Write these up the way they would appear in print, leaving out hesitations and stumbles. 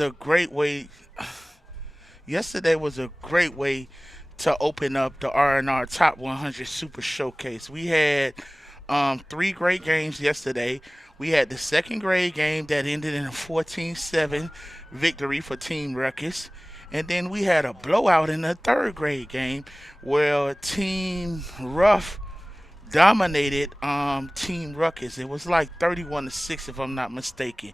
A great way. Yesterday was a great way to open up the RnR Top 100 Super Showcase. We had three great games yesterday. We had the second grade game that ended in a 14-7 victory for Team Ruckus. And then we had a blowout in the third grade game where Team Rough dominated Team Ruckus. It was like 31-6 if I'm not mistaken.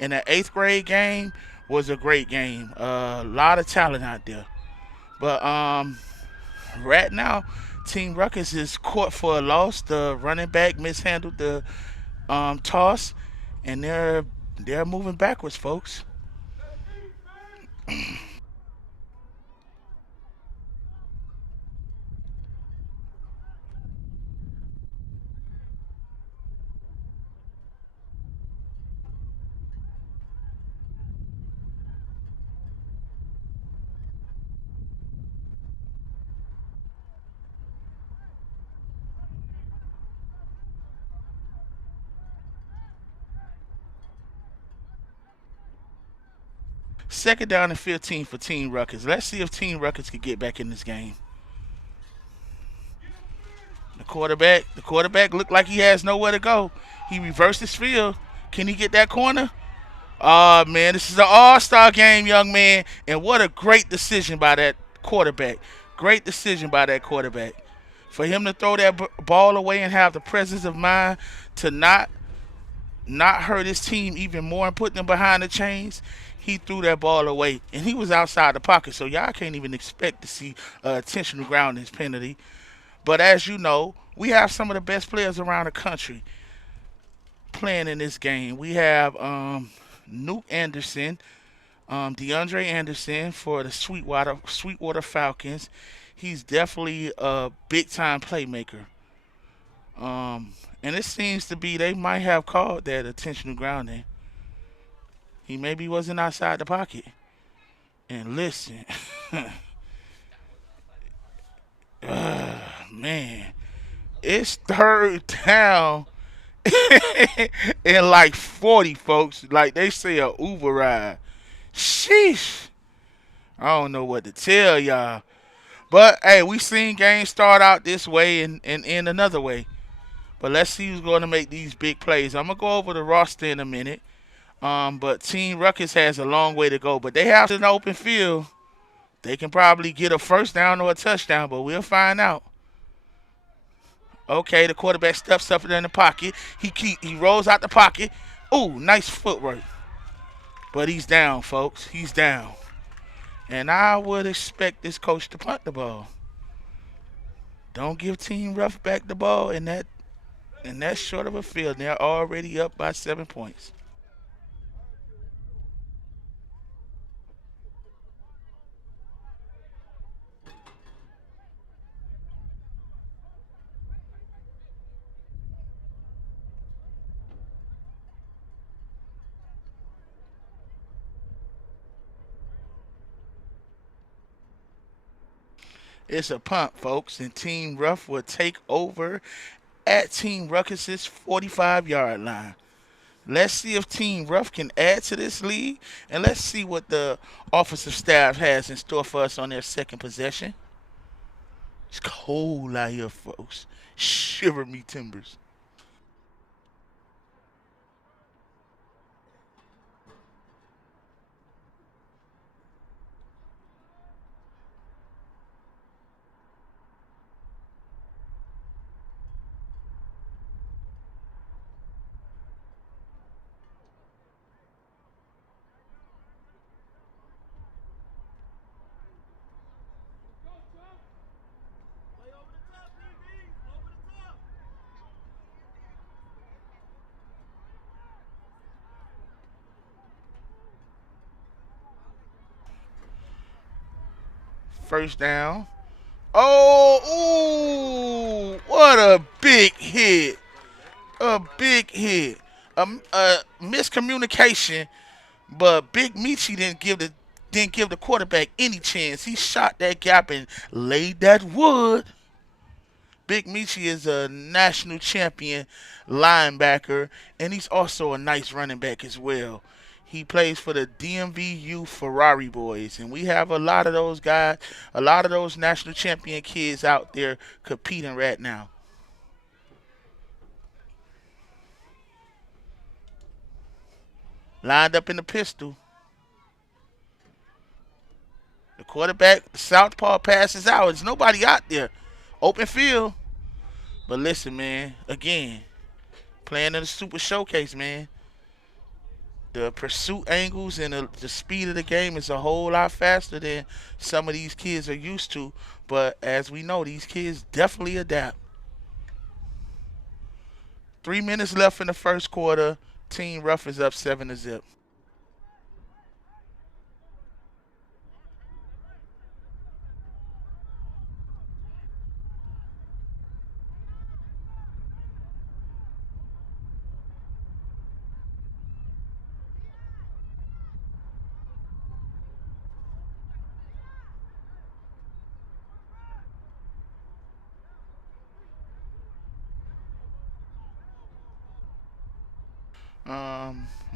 And the eighth grade game was a great game. A lot of talent out there. But right now, Team Ruckus is caught for a loss. The running back mishandled the toss, and they're moving backwards, folks. Second down and 15 for Team Ruckus. Let's see if Team Ruckus can get back in this game. The quarterback looked like he has nowhere to go. He reversed his field. Can he get that corner? Oh man, this is an all-star game, young man. And what a great decision by that quarterback. Great decision by that quarterback. For him to throw that ball away and have the presence of mind to not hurt his team even more and put them behind the chains, he threw that ball away. And he was outside the pocket, so y'all can't even expect to see intentional grounding penalty. But as you know, we have some of the best players around the country playing in this game. We have Nuke Anderson, DeAndre Anderson for the Sweetwater Falcons. He's definitely a big time playmaker. And it seems to be they might have called that intentional grounding. He maybe wasn't outside the pocket. And listen, man, it's third down in like 40, folks. Like they say, a Uber ride. Sheesh. I don't know what to tell y'all. But hey, we seen games start out this way and end another way. But let's see who's going to make these big plays. I'm gonna go over the roster in a minute. But Team Ruckus has a long way to go. But they have an open field. They can probably get a first down or a touchdown, but we'll find out. Okay, the quarterback steps up in the pocket. He rolls out the pocket. Ooh, nice footwork. But he's down, folks. He's down. And I would expect this coach to punt the ball. Don't give Team Rough back the ball in that short of a field. They're already up by 7 points. It's a punt, folks, and Team Rough will take over at Team Ruckus's 45-yard line. Let's see if Team Rough can add to this lead, and let's see what the offensive staff has in store for us on their second possession. It's cold out here, folks. Shiver me timbers. First down. Oh, ooh, what a big hit. A big hit. A miscommunication, but Big Michi didn't give the quarterback any chance. He shot that gap and laid that wood. Big Michi is a national champion linebacker, and he's also a nice running back as well. He plays for the DMVU Ferrari boys, and we have a lot of those guys, a lot of those national champion kids out there competing right now. Lined up in the pistol. The quarterback, the southpaw passes out. There's nobody out there. Open field. But listen, man, again, playing in the Super Showcase, man. The pursuit angles and the speed of the game is a whole lot faster than some of these kids are used to. But as we know, these kids definitely adapt. 3 minutes left in the first quarter. Team Rough is up 7-0.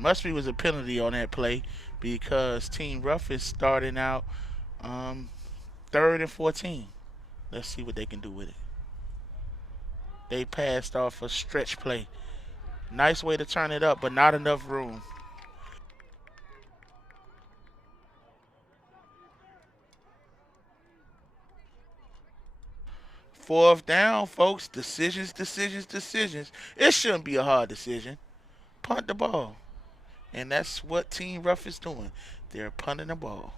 Must be was a penalty on that play because Team Rough is starting out um, third and 14. Let's see what they can do with it. They passed off a stretch play. Nice way to turn it up, but not enough room. Fourth down, folks. Decisions, decisions, decisions. It shouldn't be a hard decision. Punt the ball. And that's what Team Rough is doing. They're punting the ball.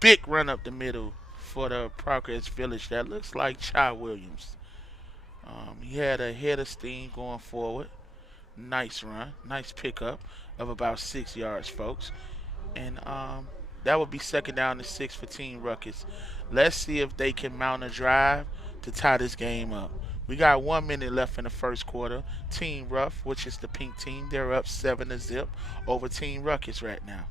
Big run up the middle for the Progress Village. That looks like Chai Williams. He had a head of steam going forward. Nice run. Nice pickup of about 6 yards, folks. And that would be second down and 6 for Team Ruckus. Let's see if they can mount a drive to tie this game up. We got 1 minute left in the first quarter. Team Rough, which is the pink team, they're up 7-0 over Team Ruckus right now.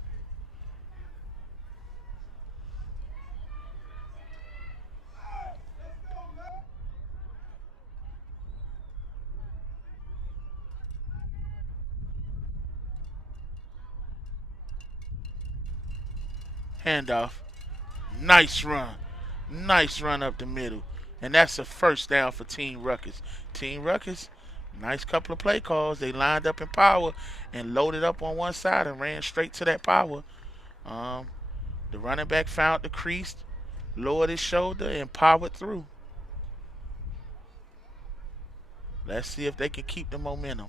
Handoff. Nice run. Nice run up the middle. And that's a first down for Team Ruckus. Team Ruckus, nice couple of play calls. They lined up in power and loaded up on one side and ran straight to that power. Um, the running back found the crease, lowered his shoulder, and powered through. Let's see if they can keep the momentum.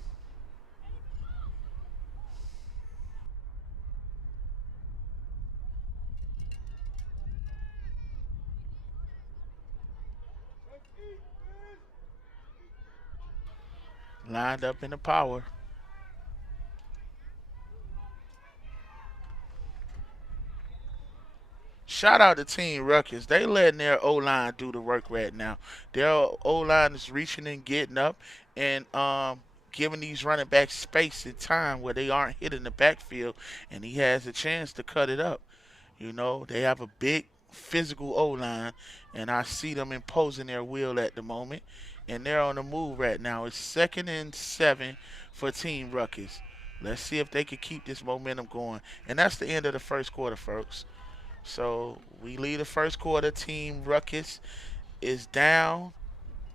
Lined up in the power. Shout out to Team Ruckus. They letting their O line do the work right now. Their O line is reaching and getting up and giving these running backs space and time where they aren't hitting the backfield, and he has a chance to cut it up. You know, they have a big physical O line, and I see them imposing their will at the moment, and they're on the move right now. It's second and 7 for Team Ruckus. Let's see if they can keep this momentum going. And that's the end of the first quarter, folks. So we lead the first quarter. Team Ruckus is down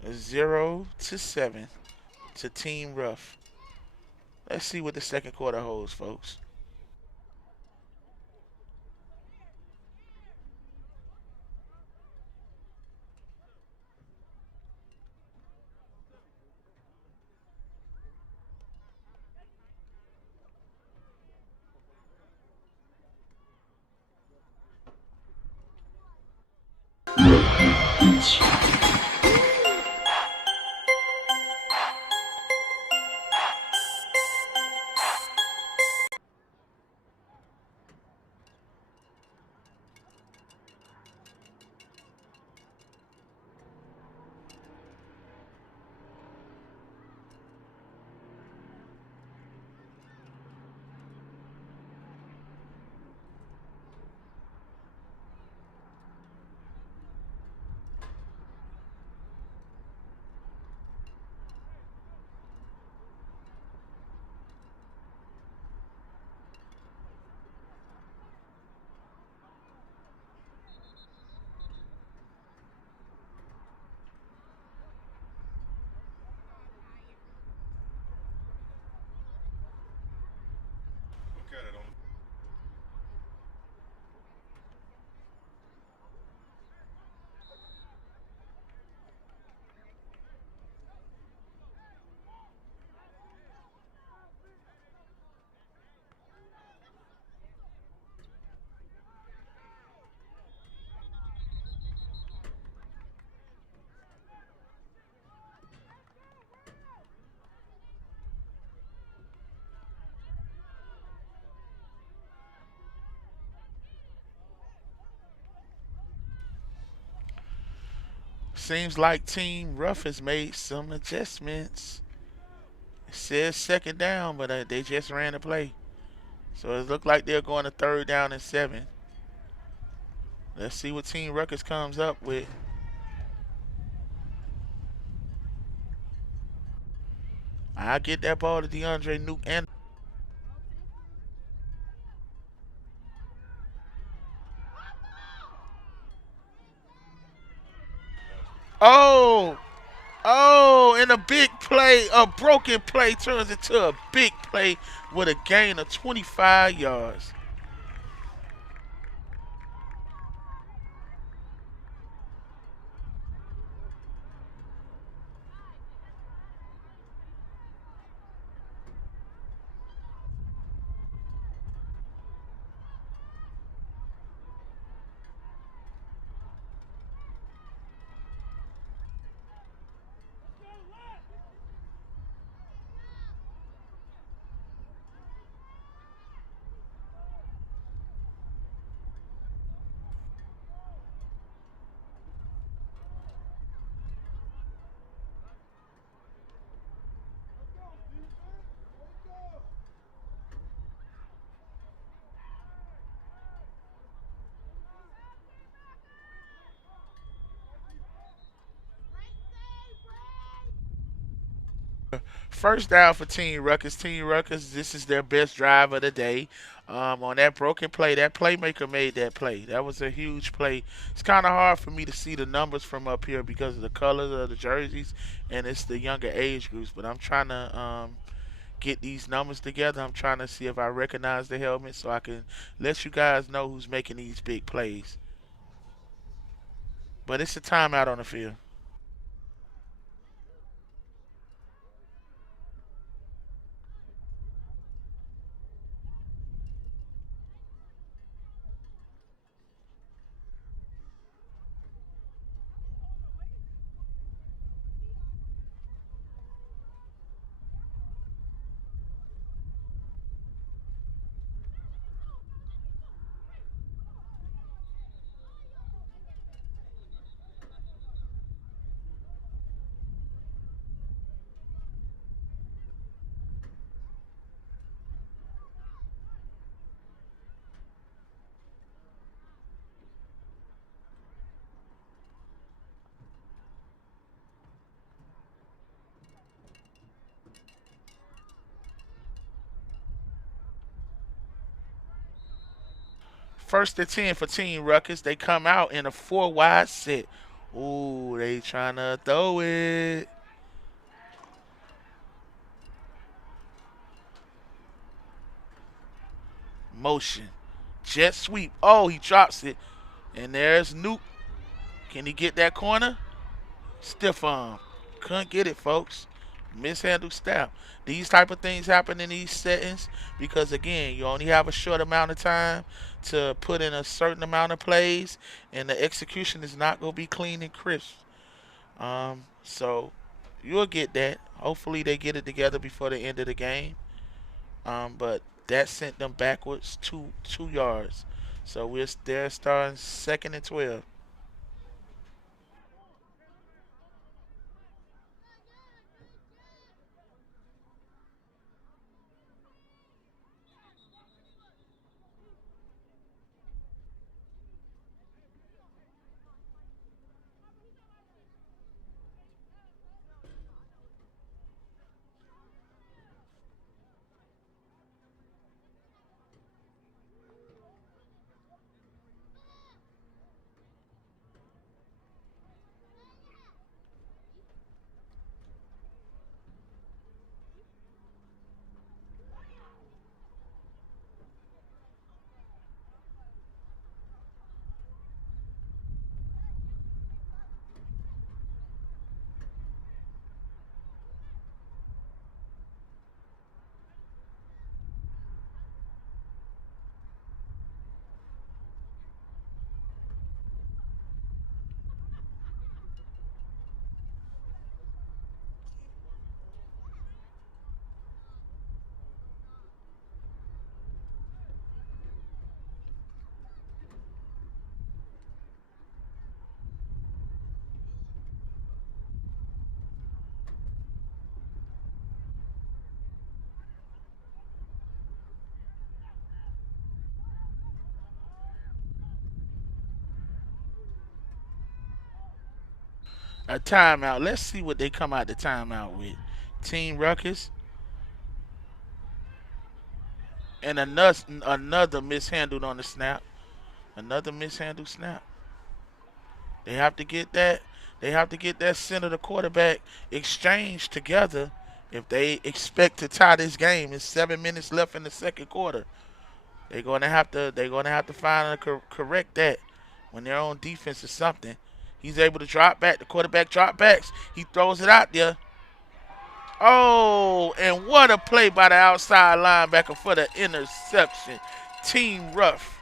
0-7 to Team Rough. Let's see what the second quarter holds, folks. Seems like Team Rough has made some adjustments. It says second down, but they just ran the play. So it looked like they're going to third down and 7. Let's see what Team Ruckus comes up with. I get that ball to DeAndre Nuke and oh, and a big play, a broken play turns into a big play with a gain of 25 yards. First down for Team Ruckus. Team Ruckus, this is their best drive of the day. On that broken play, that playmaker made that play. That was a huge play. It's kind of hard for me to see the numbers from up here because of the colors of the jerseys and it's the younger age groups. But I'm trying to get these numbers together. I'm trying to see if I recognize the helmet so I can let you guys know who's making these big plays. But it's a timeout on the field. First and 10 for Team Ruckus. They come out in a 4 wide set. Ooh, they trying to throw it. Motion. Jet sweep. Oh, he drops it. And there's Nuke. Can he get that corner? Stiff arm. Couldn't get it, folks. Mishandled snap. These type of things happen in these settings because, again, you only have a short amount of time to put in a certain amount of plays, and the execution is not going to be clean and crisp. So you'll get that. Hopefully they get it together before the end of the game. But that sent them backwards 2 yards. So they're starting 2nd and 12. A timeout. Let's see what they come out the timeout with. Team Ruckus and another mishandled on the snap. Another mishandled snap. They have to get that. They have to get that center to quarterback exchange together if they expect to tie this game. It's 7 minutes left in the second quarter. They're gonna have to. They're gonna have to find and correct that when they're on defense or something. He's able to drop back. The quarterback drop backs. He throws it out there. Oh, and what a play by the outside linebacker for the interception. Team Rough.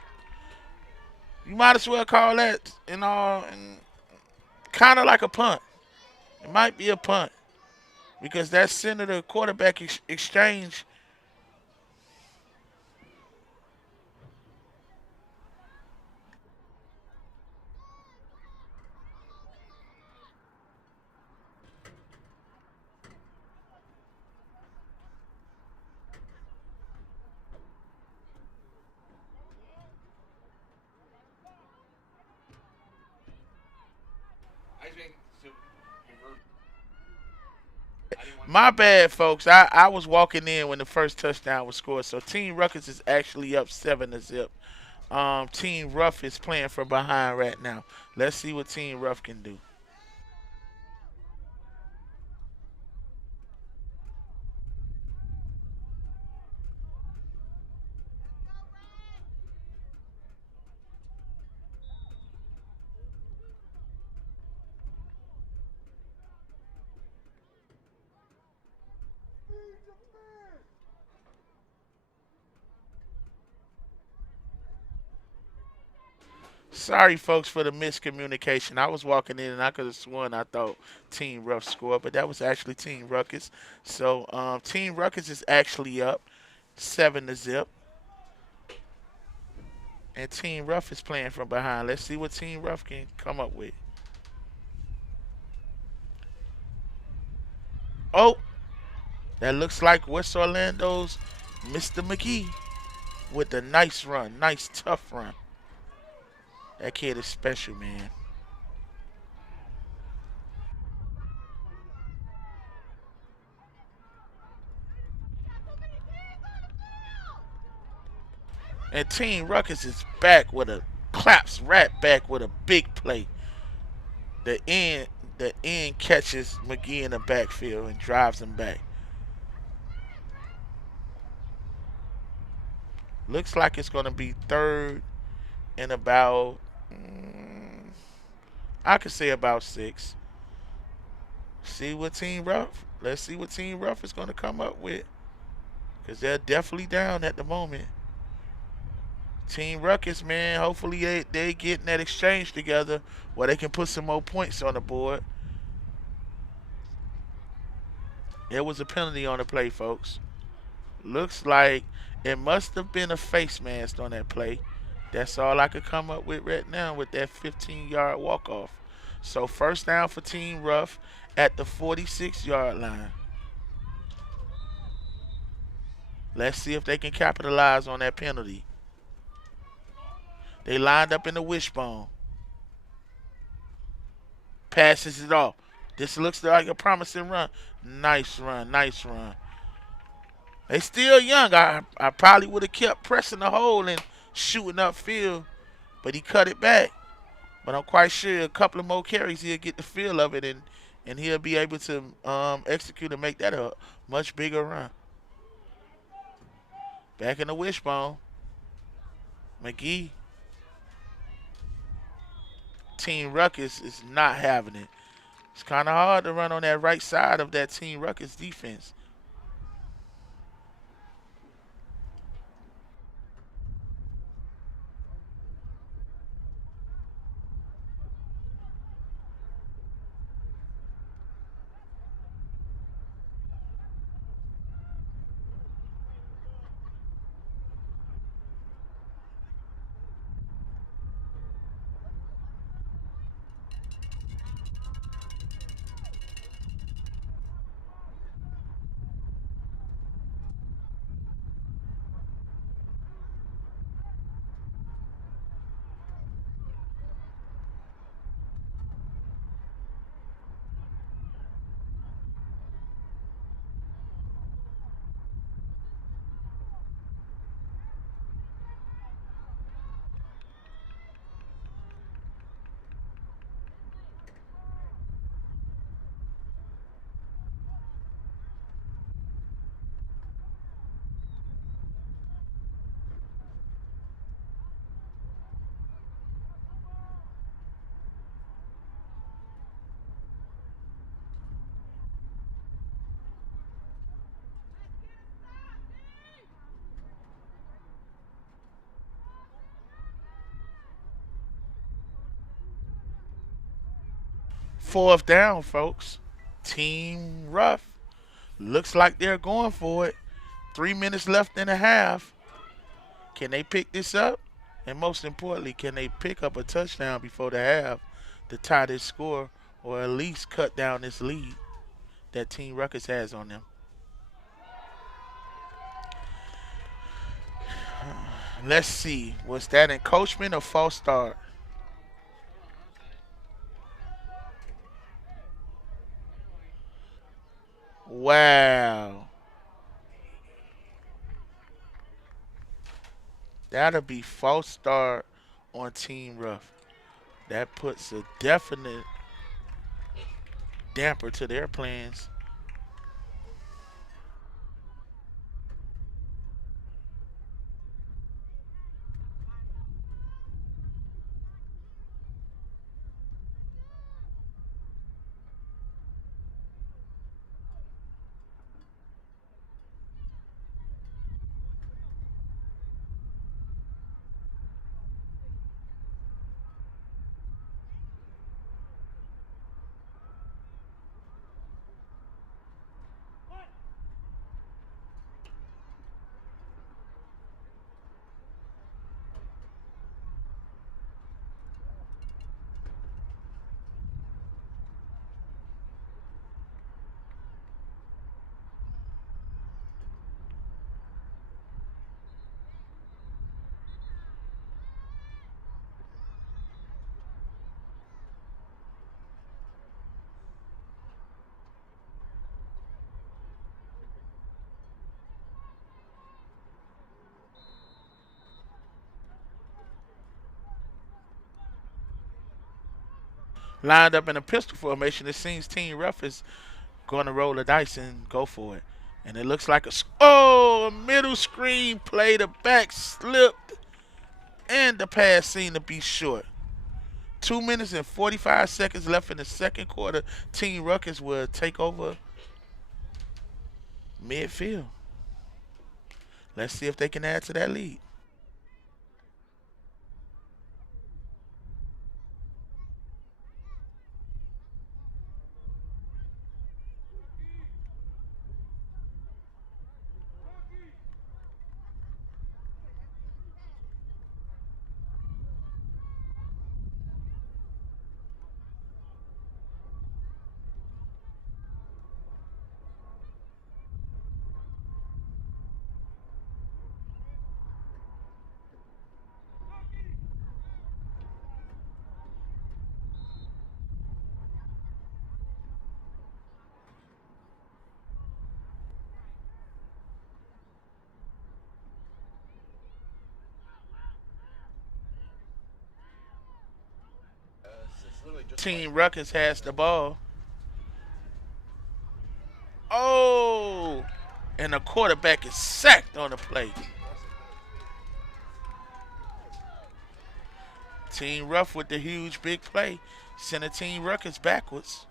You might as well call that, kind of like a punt. It might be a punt because that center to quarterback exchange. My bad, folks. I was walking in when the first touchdown was scored. So Team Ruckus is actually up 7-0. Team Rough is playing from behind right now. Let's see what Team Rough can do. Sorry, folks, for the miscommunication. I was walking in and I could have sworn I thought Team Rough scored, but that was actually Team Ruckus. So Team Ruckus is actually up 7-0, and Team Rough is playing from behind. Let's see what Team Rough can come up with. Oh, that looks like West Orlando's Mr. McGee with the nice run, nice tough run. That kid is special, man. And Team Ruckus is back with a claps right back with a big play. The end the end catches McGee in the backfield and drives him back. Looks like it's going to be third and about, I could say about 6. See what Team Rough. Let's see what Team Rough is going to come up with, because they're definitely down at the moment. Team Ruckus, man, hopefully they getting that exchange together where they can put some more points on the board. There was a penalty on the play, folks. Looks like it must have been a face mask on that play. That's all I could come up with right now with that 15-yard walk-off. So first down for Team Rough at the 46-yard line. Let's see if they can capitalize on that penalty. They lined up in the wishbone. Passes it off. This looks like a promising run. Nice run, nice run. They still young. I probably would have kept pressing the hole and shooting upfield, but he cut it back. But I'm quite sure a couple of more carries he'll get the feel of it, and he'll be able to execute and make that a much bigger run. Back in the wishbone. McGee. Team Ruckus is not having it. It's kind of hard to run on that right side of that Team Ruckus defense. Fourth down, folks. Team Rough. Looks like they're going for it. 3 minutes left in the half. Can they pick this up? And most importantly, can they pick up a touchdown before the half to tie this score, or at least cut down this lead that Team Ruckus has on them? Let's see. Was that encroachment or false start? Wow. That'll be false start on Team Rough. That puts a definite damper to their plans. Lined up in a pistol formation. It seems Team Ruff is going to roll the dice and go for it. And it looks like a middle screen play. The back slipped, and the pass seemed to be short. 2 minutes and 45 seconds left in the second quarter. Team Ruckus will take over midfield. Let's see if they can add to that lead. Team Ruckus has the ball. Oh, and the quarterback is sacked on the play. Team Ruff with the huge big play. Sending Team Ruckus backwards.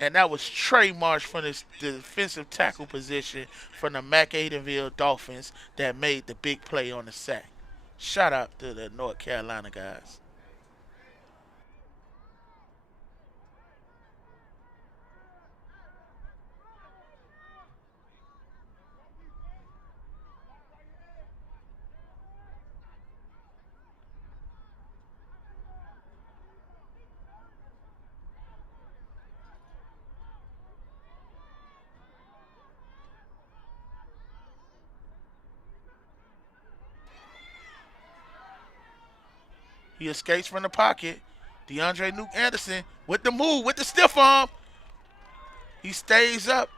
And that was Trey Marsh from the defensive tackle position from the McAdenville Dolphins that made the big play on the sack. Shout out to the North Carolina guys. He escapes from the pocket. DeAndre Nuke Anderson with the move, with the stiff arm. He stays up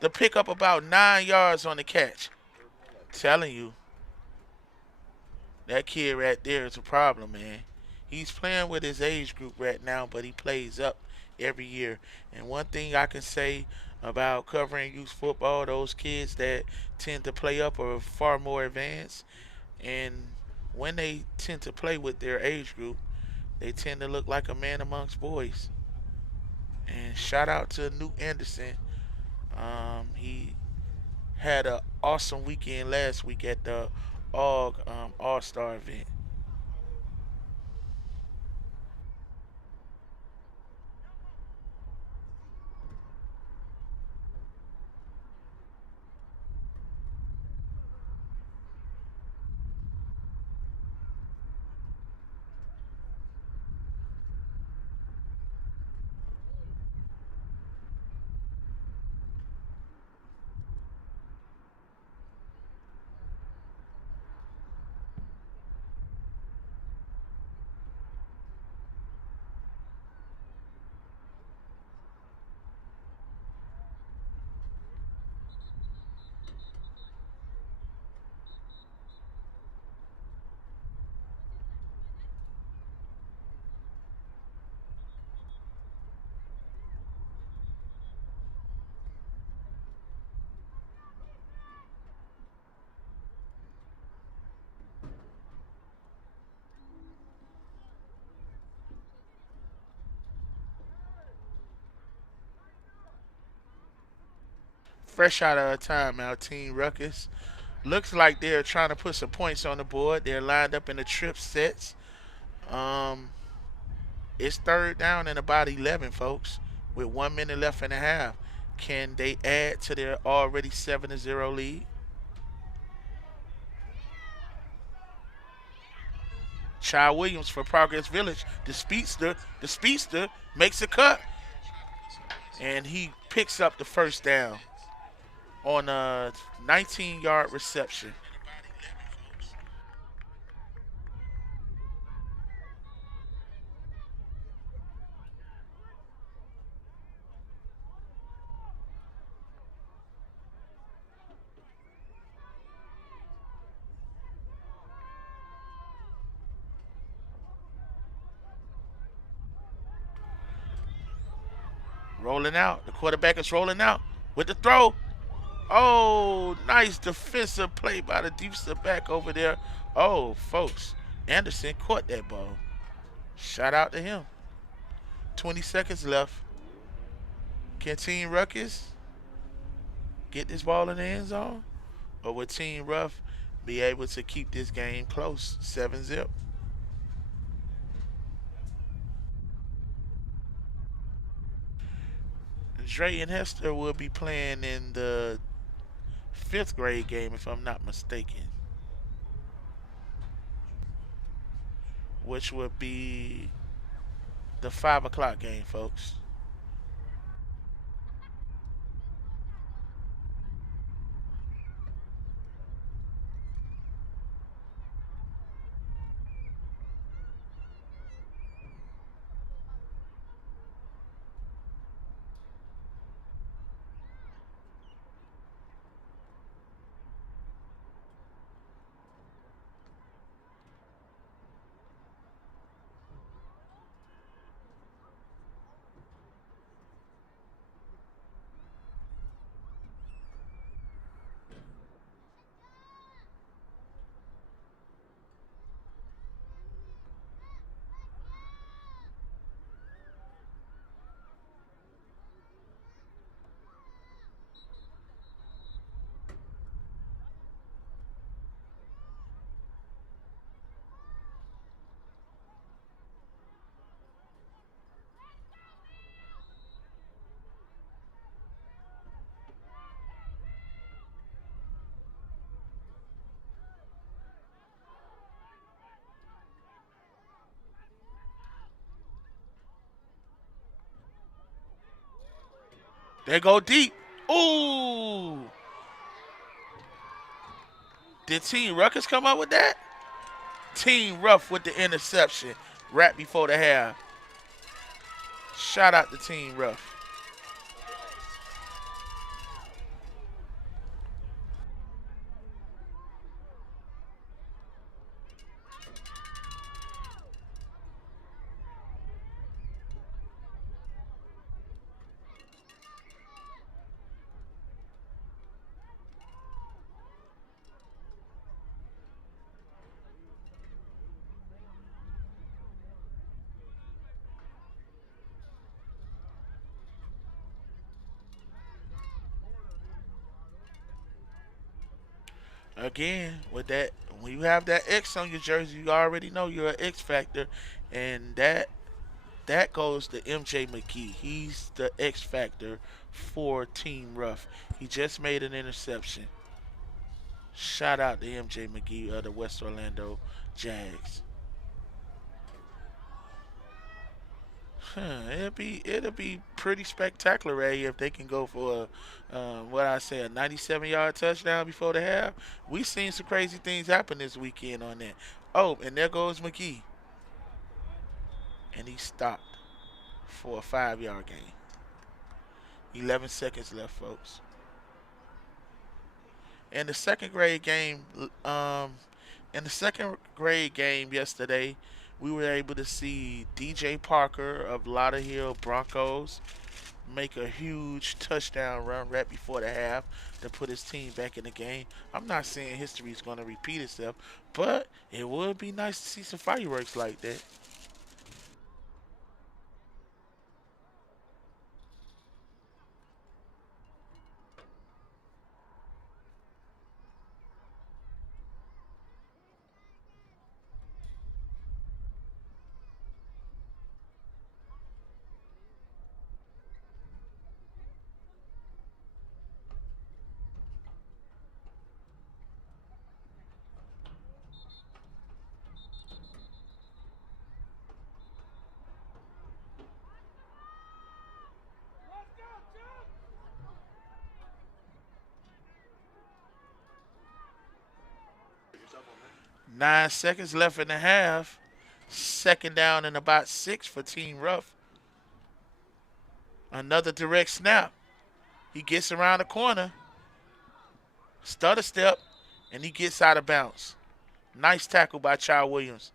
to pick up about 9 yards on the catch. Telling you, that kid right there is a problem, man. He's playing with his age group right now, but he plays up every year. And one thing I can say about covering youth football, those kids that tend to play up are far more advanced. And when they tend to play with their age group, they tend to look like a man amongst boys. And shout out to Nuke Anderson. He had an awesome weekend last week at the All-Star event. Fresh out of a timeout, Team Ruckus. Looks like they're trying to put some points on the board. They're lined up in the trip sets. Um, it's third down and about 11, folks, with 1 minute left in the half. Can they add to their already 7-0 lead? Child Williams for Progress Village. The speedster makes a cut, and he picks up the first down on a 19-yard reception. Rolling out. The quarterback is rolling out with the throw. Oh, nice defensive play by the defensive back over there. Oh, folks, Anderson caught that ball. Shout out to him. 20 seconds left. Can Team Ruckus get this ball in the end zone? Or will Team Rough be able to keep this game close? 7-zip. Dre and Hester will be playing in the fifth grade game, if I'm not mistaken, which would be the 5 o'clock game, folks. They go deep. Ooh. Did Team Ruckus come up with that? Team Rough with the interception right before the half. Shout out to Team Rough. Again, with that, when you have that X on your jersey, you already know you're an X factor, and that goes to MJ McGee. He's the X factor for Team Rough. He just made an interception. Shout out to MJ McGee of the West Orlando Jags. It'll be pretty spectacular right here if they can go for what I say, a 97-yard touchdown before the half. We seen some crazy things happen this weekend on that. Oh, and there goes McGee, and he stopped for a 5-yard gain. 11 seconds left, folks. In the second grade game, in the second grade game yesterday, we were able to see DJ Parker of Lauderhill Broncos make a huge touchdown run right before the half to put his team back in the game. I'm not saying history is going to repeat itself, but it would be nice to see some fireworks like that. 9 seconds left in the half. Second down and about 6 for Team Rough. Another direct snap. He gets around the corner, stutter step, and he gets out of bounds. Nice tackle by Child Williams.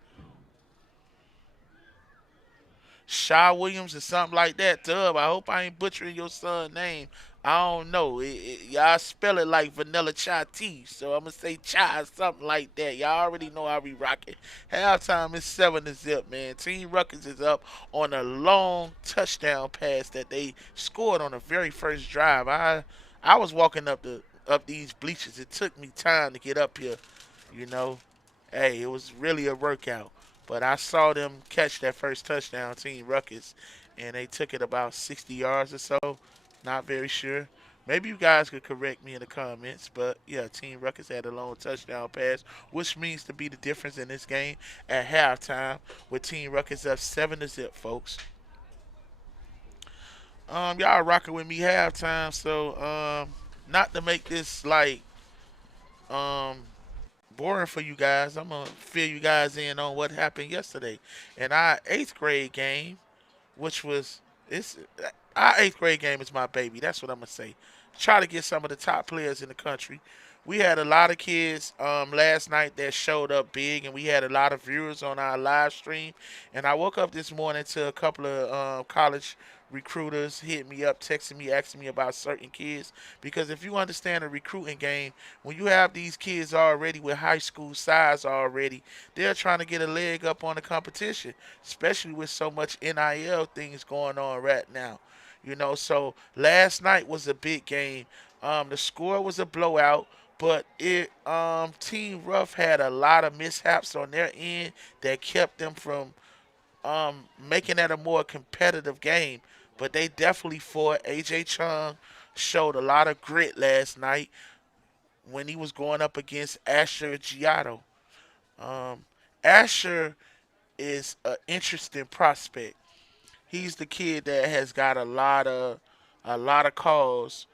Shaw Williams or something like that. Dub, I hope I ain't butchering your son's name. I don't know. Y'all spell it like vanilla chai tea, so I'm gonna say chai or something like that. Y'all already know how we rock it. Halftime is 7-0, man. Team Ruckus is up on a long touchdown pass that they scored on the very first drive. I was walking up these bleachers. It took me time to get up here, you know. Hey, it was really a workout. But I saw them catch that first touchdown, Team Ruckus, and they took it about 60 yards or so. Not very sure. Maybe you guys could correct me in the comments, but yeah, Team Ruckus had a long touchdown pass, which means to be the difference in this game at halftime with Team Ruckus up 7-0, folks. Y'all rocking with me halftime, so not to make this like um boring for you guys, I'm gonna fill you guys in on what happened yesterday in our eighth grade game, which was it's our eighth grade game is my baby. That's what I'm gonna say. Try to get some of the top players in the country. We had a lot of kids last night that showed up big, and we had a lot of viewers on our live stream. And I woke up this morning to a couple of college recruiters hit me up, texting me, asking me about certain kids. Because if you understand a recruiting game, when you have these kids already with high school size already, they're trying to get a leg up on the competition, especially with so much NIL things going on right now. So last night was a big game. The score was a blowout, but it Team Rough had a lot of mishaps on their end that kept them from making that a more competitive game. But they definitely fought. AJ Chung showed a lot of grit last night when he was going up against Asher Giotto. Um, Asher is an interesting prospect. He's the kid that has got a lot of calls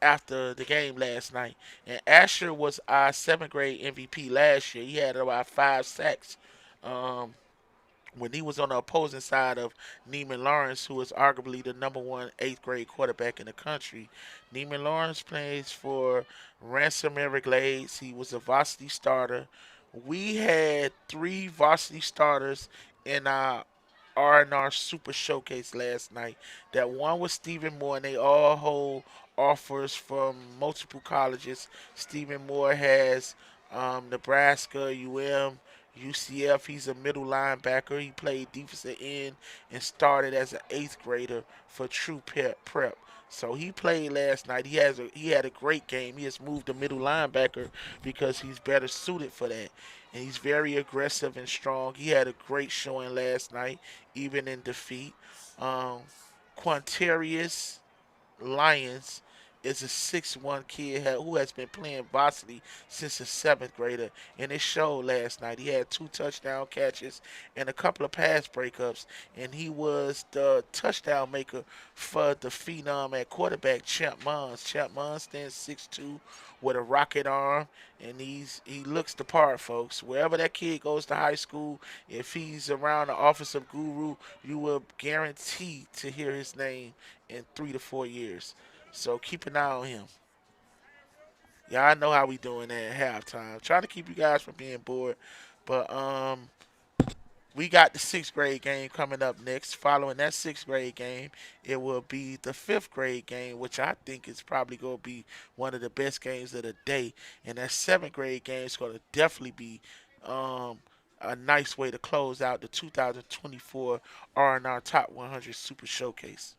after the game last night. And Asher was our seventh grade MVP last year. He had about 5 sacks. Um, when he was on the opposing side of Neiman Lawrence, who is arguably the number one eighth grade quarterback in the country. Neiman Lawrence plays for Ransom Everglades. He was a varsity starter. We had 3 varsity starters in our RnR Super Showcase last night. That one was Stephen Moore, and they all hold offers from multiple colleges. Stephen Moore has Nebraska, UCF. He's a middle linebacker. He played defensive end and started as an eighth grader for True Prep. So he played last night. He had a great game. He has moved to middle linebacker because he's better suited for that. And he's very aggressive and strong. He had a great showing last night, even in defeat. Um, Quantarius Lyons is a 6'1" kid who has been playing varsity since a seventh grader, and it showed last night. He had 2 touchdown catches and a couple of pass breakups, and he was the touchdown maker for the phenom at quarterback, Champ Mons. Champ Mons stands 6'2" with a rocket arm, and he looks the part, folks. Wherever that kid goes to high school, if he's around the office of guru, you will guarantee to hear his name in 3 to 4 years. So keep an eye on him. Y'all know how we doing that at halftime. Trying to keep you guys from being bored. But we got the sixth grade game coming up next. Following that sixth grade game, it will be the fifth grade game, which I think is probably going to be one of the best games of the day. And that seventh grade game is going to definitely be um, a nice way to close out the 2024 RnR Top 100 Super Showcase.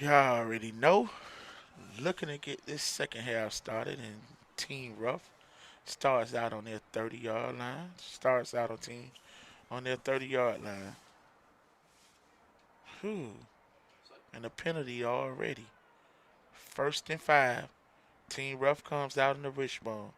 Y'all already know. Looking to get this second half started, and Team Rough starts out on their 30-yard line. Starts out on their 30-yard line. Whew. And a penalty already. 1st and 5. Team Rough comes out in the wishbone.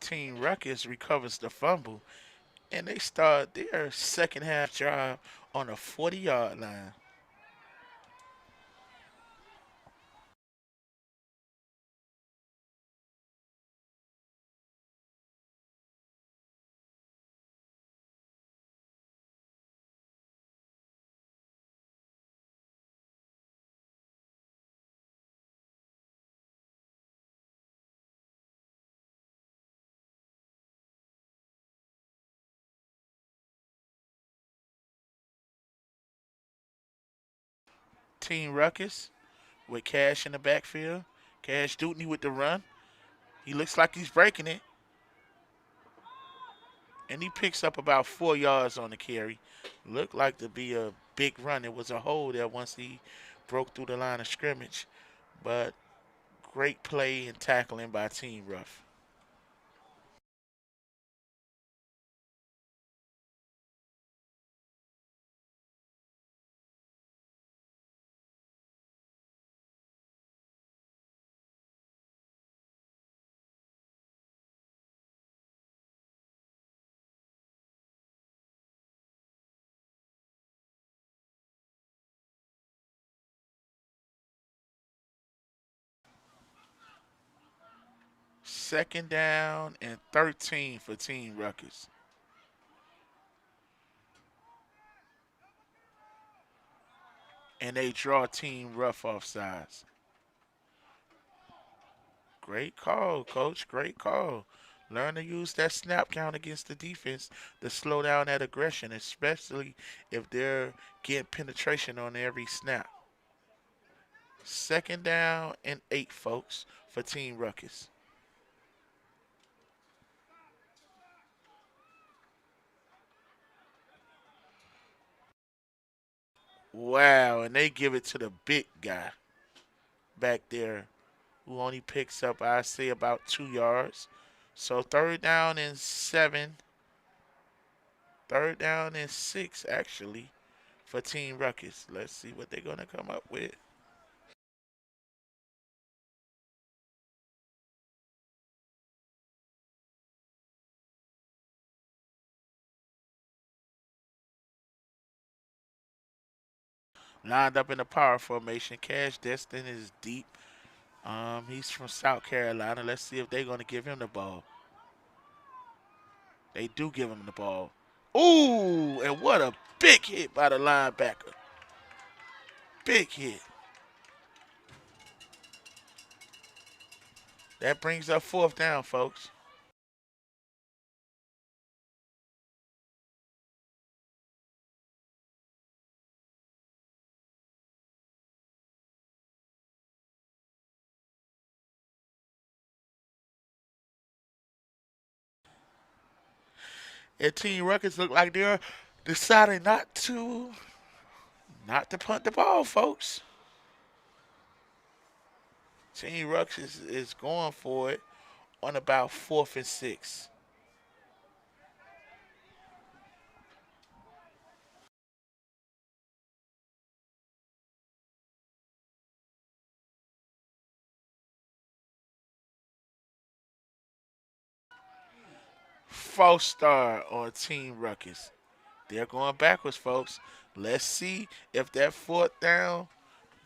Team Ruckus recovers the fumble, and they start their second half drive on a 40-yard line. Team Ruckus with Cash in the backfield. Cash Dutney with the run. He looks like he's breaking it, and he picks up about 4 yards on the carry. Looked like to be a big run. It was a hole there once he broke through the line of scrimmage, but great play and tackling by Team Rough. Second down and 13 for Team Ruckus. And they draw Team Rough off sides. Great call, coach. Great call. Learn to use that snap count against the defense to slow down that aggression, especially if they're getting penetration on every snap. Second down and 8, folks, for Team Ruckus. Wow, and they give it to the big guy back there who only picks up, I say, about 2 yards. So third down and 7, third down and 6, actually, for Team Ruckus. Let's see what they're going to come up with. Lined up in the power formation. Cash Destin is deep. He's from South Carolina. Let's see if they're going to give him the ball. They do give him the ball. Ooh, and what a big hit by the linebacker. Big hit. That brings up fourth down, folks. And Team Ruckus look like they're deciding not to punt the ball, folks. Team Ruckus is going for it on about 4th and 6. False start on Team Ruckus. They're going backwards, folks. Let's see if that fourth down,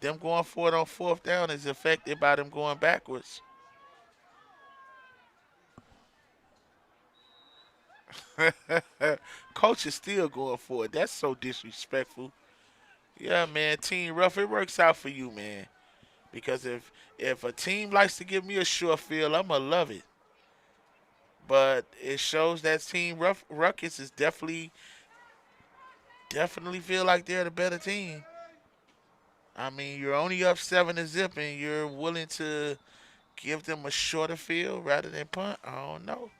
them going for it on fourth down, is affected by them going backwards. Coach is still going for it. That's so disrespectful. Yeah, man. Team Rough, it works out for you, man. Because if a team likes to give me a short field, I'ma love it. But it shows that Team Ruckus is definitely feel like they're the better team. I mean, you're only up 7-0, and you're willing to give them a shorter field rather than punt. I don't know.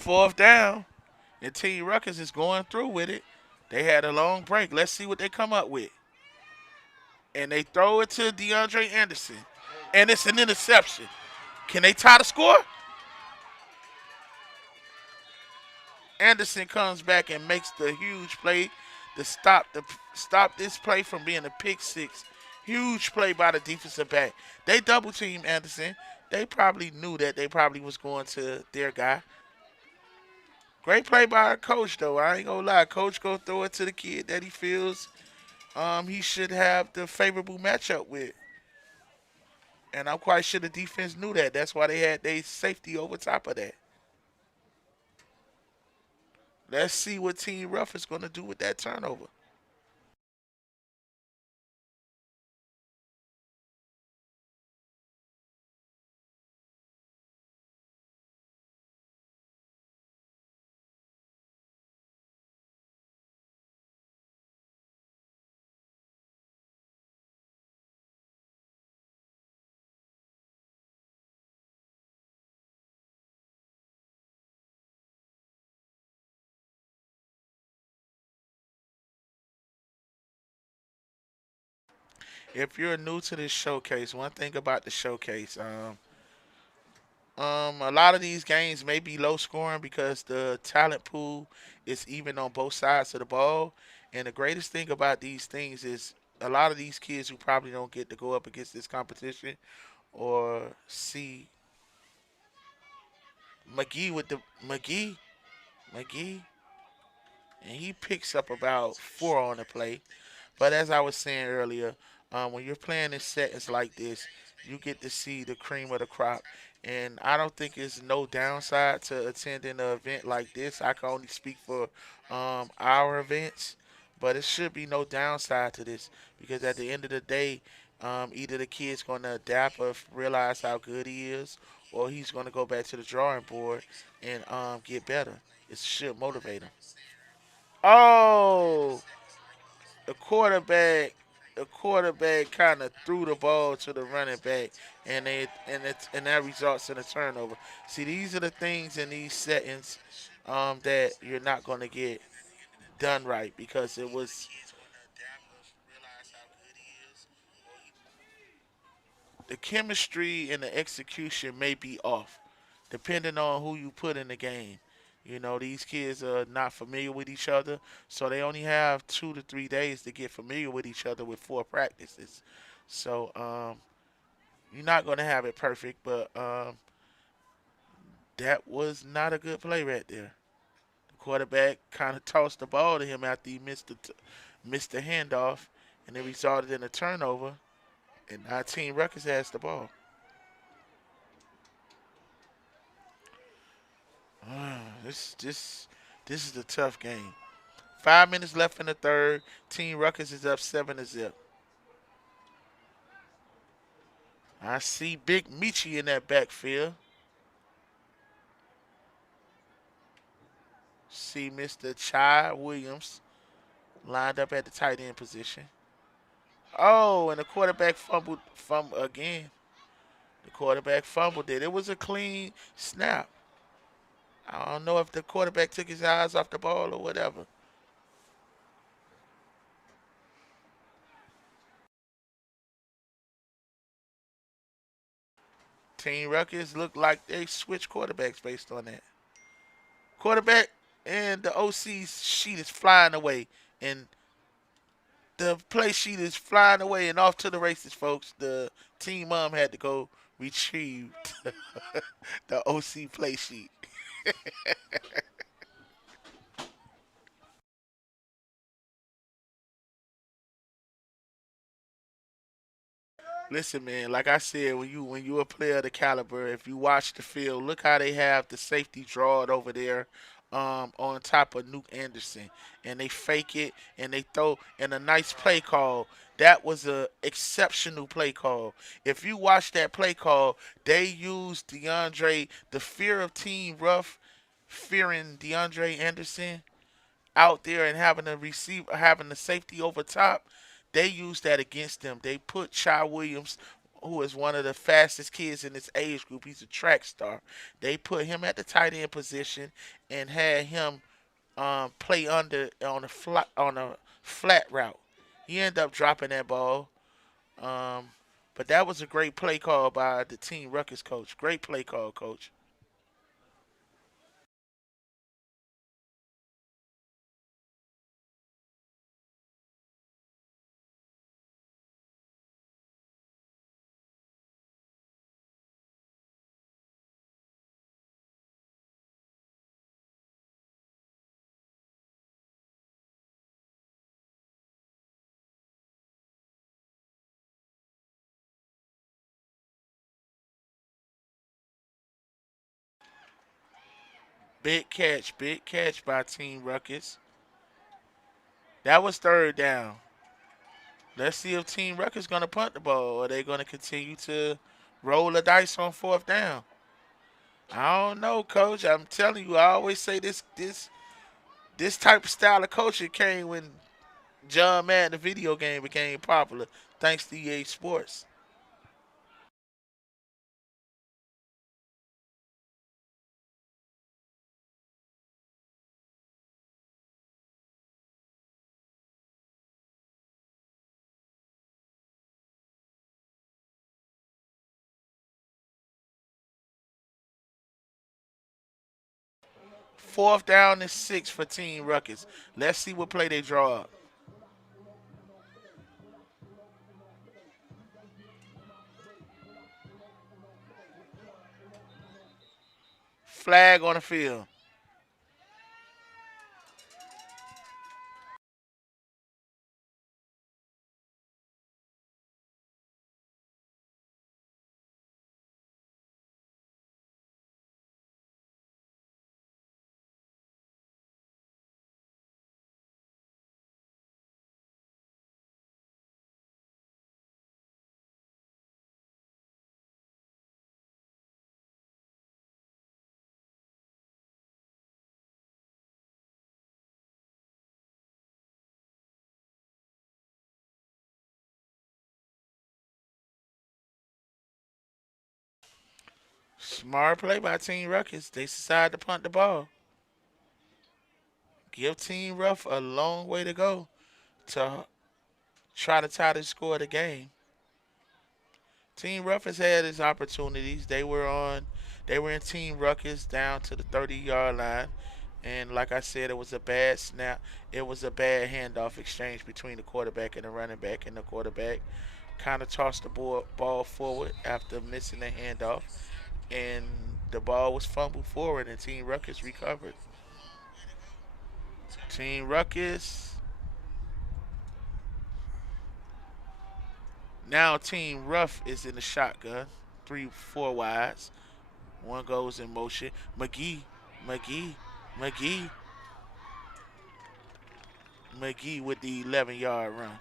4th down, and Team Ruckus is going through with it. They had a long break. Let's see what they come up with. And they throw it to DeAndre Anderson, and it's an interception. Can they tie the score? Anderson comes back and makes the huge play to stop this play from being a pick six. Huge play by the defensive back. They double team Anderson. They probably knew that they probably was going to their guy. Great play by our coach though. I ain't gonna lie. Coach go throw it to the kid that he feels he should have the favorable matchup with. And I'm quite sure the defense knew that. That's why they had their safety over top of that. Let's see what Team Ruff is going to do with that turnover. If you're new to this showcase, one thing about the showcase, a lot of these games may be low scoring because the talent pool is even on both sides of the ball. And the greatest thing about these things is a lot of these kids who probably don't get to go up against this competition or see McGee, and he picks up about 4 on the play. But as I was saying earlier, when you're playing in settings like this, you get to see the cream of the crop. And I don't think there's no downside to attending an event like this. I can only speak for our events, but it should be no downside to this because at the end of the day, either the kid's going to adapt or realize how good he is, or he's going to go back to the drawing board and get better. It should motivate him. Oh, the quarterback the quarterback kind of threw the ball to the running back, and that results in a turnover. See, these are the things in these settings that you're not going to get done right because it was the chemistry and the execution may be off, depending on who you put in the game. You know, these kids are not familiar with each other, so they only have 2 to 3 days to get familiar with each other with 4 practices. So you're not going to have it perfect, but that was not a good play right there. The quarterback kind of tossed the ball to him after he missed the handoff, and it resulted in a turnover. And our team Ruckus has the ball. This this is a tough game. 5 minutes left in the third. Team Ruckus is up 7-0. I see Big Michi in that backfield. See Mr. Chai Williams lined up at the tight end position. Oh, and the quarterback fumbled again. The quarterback fumbled it. It was a clean snap. I don't know if the quarterback took his eyes off the ball or whatever. Team Ruckus looked like they switched quarterbacks based on that. Quarterback and the OC's sheet is flying away. And the play sheet is flying away and off to the races, folks. The team mom had to go retrieve the OC play sheet. Listen, man. Like I said, when you a player of the caliber, if you watch the field, look how they have the safety draw it over there, on top of Nuke Anderson, and they fake it and they throw and a nice play call. That was a exceptional play call. If you watch that play call, they used DeAndre, the fear of Team Rough, fearing DeAndre Anderson out there and having the safety over top, they used that against them. They put Chai Williams, who is one of the fastest kids in this age group, he's a track star. They put him at the tight end position and had him play under on a flat route. He ended up dropping that ball. Um, but that was a great play call by the team Ruckus coach. Great play call, coach. Big catch by Team Ruckus. That was third down. Let's see if Team Ruckus going to punt the ball or they going to continue to roll the dice on fourth down. I don't know, Coach. I'm telling you, I always say this type of style of coaching came when John Madden, the video game, became popular, thanks to EA Sports. Fourth down and 6 for Team Ruckus. Let's see what play they draw up. Flag on the field. Smart play by Team Ruckus. They decide to punt the ball. Give Team Ruff a long way to go to try to tie the score of the game. Team Ruff has had his opportunities. They were in Team Ruckus down to the 30-yard line. And like I said, it was a bad snap. It was a bad handoff exchange between the quarterback and the running back. And the quarterback kind of tossed the ball forward after missing the handoff. And the ball was fumbled forward, and Team Ruckus recovered. Team Ruckus. Now Team Ruff is in the shotgun. 3, 4 wides. One goes in motion. McGee, McGee, McGee with the 11-yard run.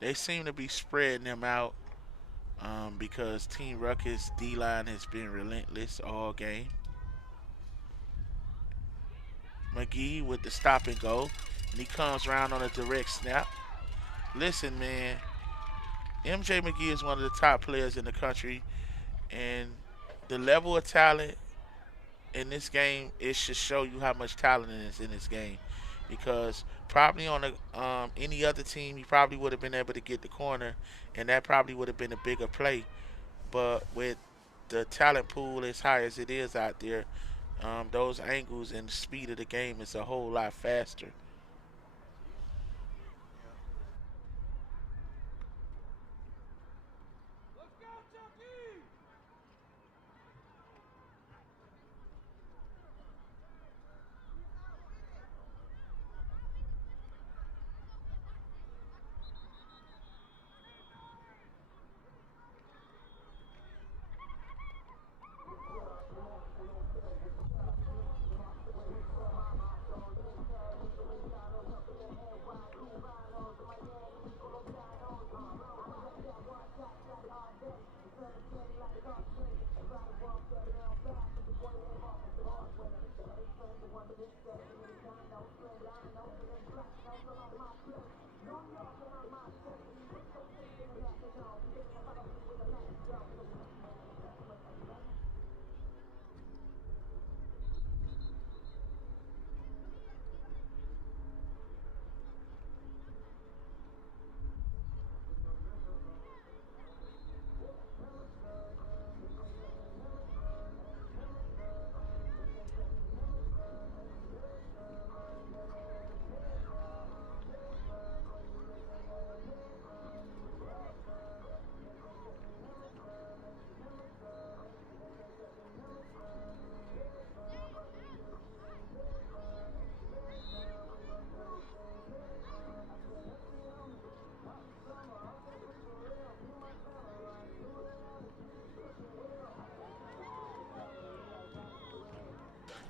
They seem to be spreading them out because Team Ruckus D-line has been relentless all game. McGee with the stop and go, and he comes around on a direct snap. Listen, man, MJ McGee is one of the top players in the country, and the level of talent in this game, it should show you how much talent is in this game. Because probably on any other team, he probably would have been able to get the corner, and that probably would have been a bigger play. But with the talent pool as high as it is out there, those angles and the speed of the game is a whole lot faster.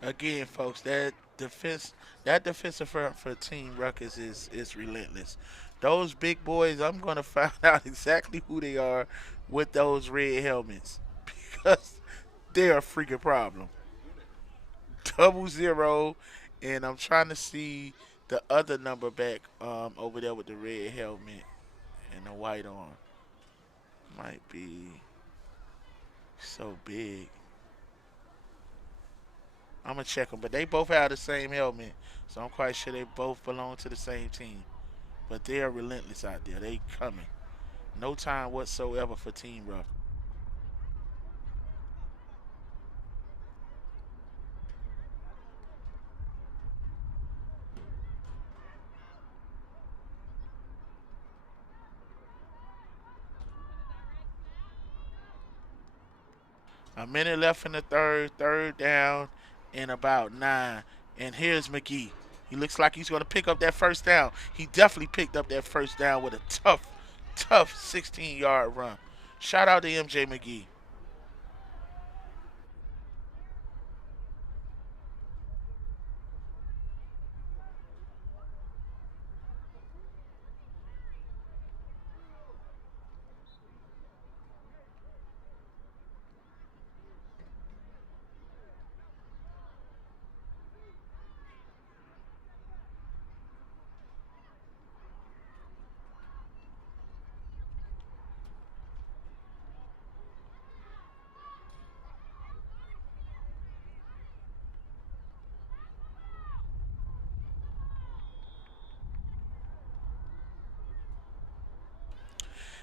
Again, folks, that defensive front for Team Ruckus is relentless. Those big boys, I'm gonna find out exactly who they are with those red helmets because they're a freaking problem. 00, and I'm trying to see the other number back over there with the red helmet and the white on. Might be so big. I'm gonna check them, but they both have the same helmet, So I'm quite sure they both belong to the same team. But they are relentless out there. They coming. No time whatsoever for Team Rough. A minute left in the third. Third down in about 9. And here's McGee. He looks like he's going to pick up that first down. He definitely picked up that first down with a tough 16-yard run. Shout out to MJ McGee.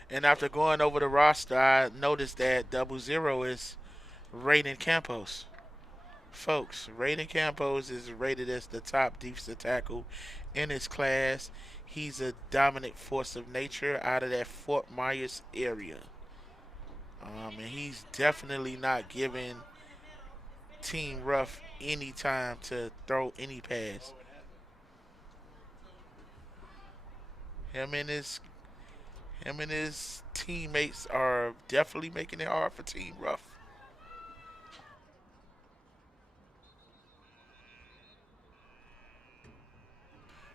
And after going over the roster, I noticed that 00 is Raiden Campos. Folks, Raiden Campos is rated as the top defensive tackle in his class. He's a dominant force of nature out of that Fort Myers area. And he's definitely not giving Team Rough any time to throw any pass. Him and his him and his teammates are definitely making it hard for Team Rough.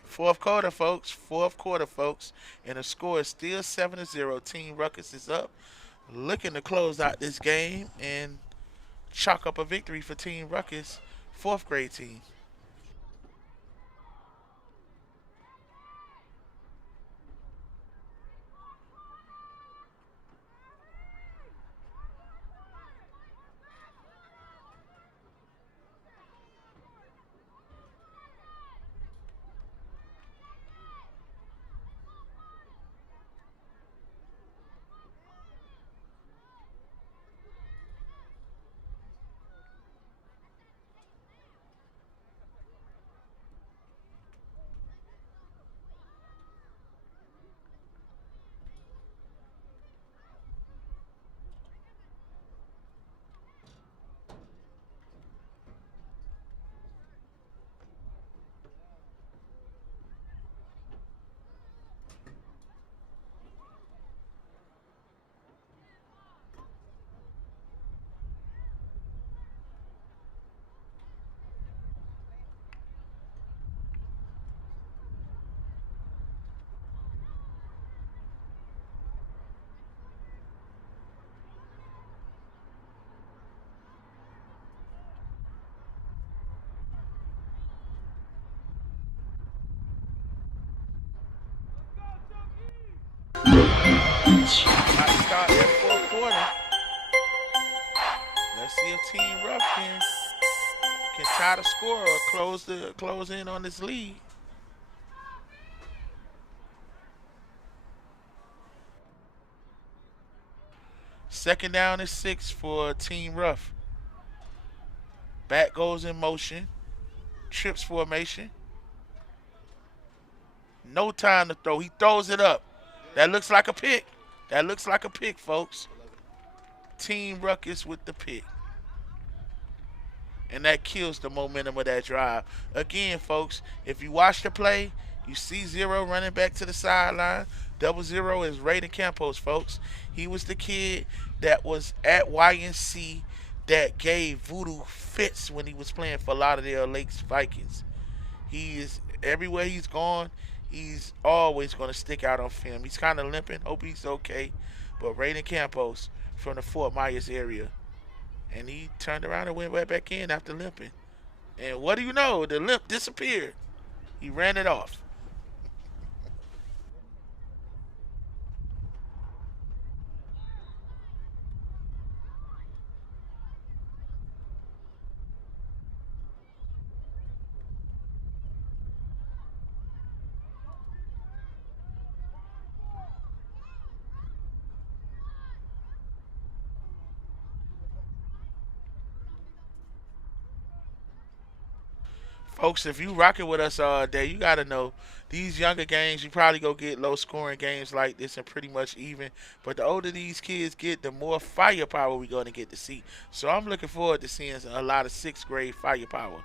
Fourth quarter, folks. Fourth quarter, folks. And the score is still 7-0. Team Ruckus is up, looking to close out this game and chalk up a victory for Team Ruckus, fourth grade team. About to start that fourth quarter. Let's see if Team Rough can tie the score or close in on this lead. Second down is 6 for Team Rough. Back goes in motion. Trips formation. No time to throw. He throws it up. That looks like a pick. That looks like a pick, folks. Team Ruckus with the pick. And that kills the momentum of that drive. Again, folks, if you watch the play, you see 0 running back to the sideline. 00 is Raiden Campos, folks. He was the kid that was at YNC that gave Voodoo fits when he was playing for Lauderdale Lakes Vikings. He is everywhere he's gone. He's always going to stick out on film. He's kind of limping. Hope he's okay. But Raiden Campos from the Fort Myers area. And he turned around and went right back in after limping. And what do you know? The limp disappeared. He ran it off. Folks, if you rocking with us all day, you gotta know these younger games. You probably go get low scoring games like this and pretty much even. But the older these kids get, the more firepower we're gonna get to see. So I'm looking forward to seeing a lot of sixth grade firepower.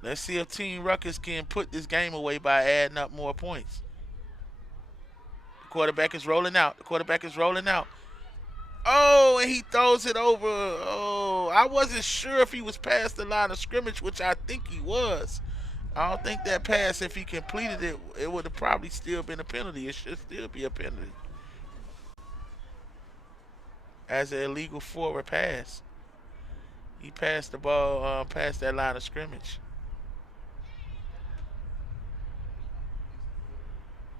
Let's see if Team Ruckus can put this game away by adding up more points. The quarterback is rolling out. The quarterback is rolling out. Oh, and he throws it over. Oh, I wasn't sure if he was past the line of scrimmage, which I think he was. I don't think that pass, if he completed it, it would have probably still been a penalty. It should still be a penalty as an illegal forward pass. He passed the ball past that line of scrimmage.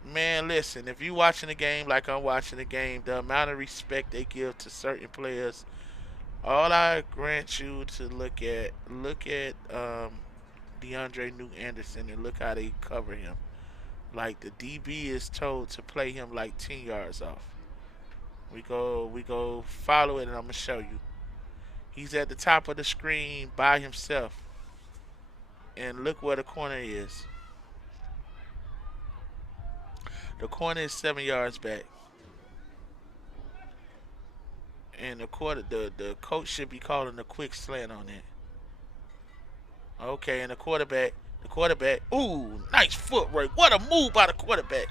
Man, listen, if you watching the game like I'm watching the game, the amount of respect they give to certain players, all I grant you to look at DeAndre Newton Anderson and look how they cover him. Like the DB is told to play him like 10 yards off. We go follow it and I'm gonna show you. He's at the top of the screen by himself. And look where the corner is. The corner is 7 yards back. And the coach should be calling a quick slant on it. Okay, and the quarterback, ooh, nice footwork. What a move by the quarterback.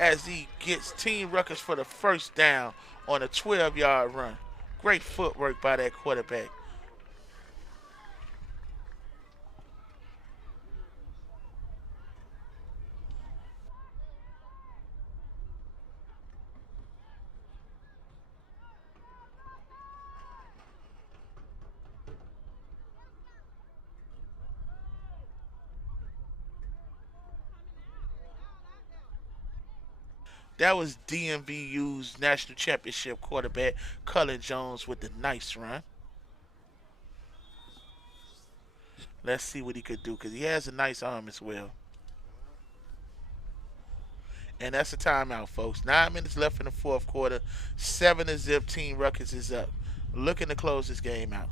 As he gets Team Ruckus for the first down on a 12-yard run. Great footwork by that quarterback. That was DMVU's national championship quarterback, Cullen Jones, with the nice run. Let's see what he could do because he has a nice arm as well. And that's a timeout, folks. 9 minutes left in the fourth quarter. 7-0. Team Ruckus is up. Looking to close this game out.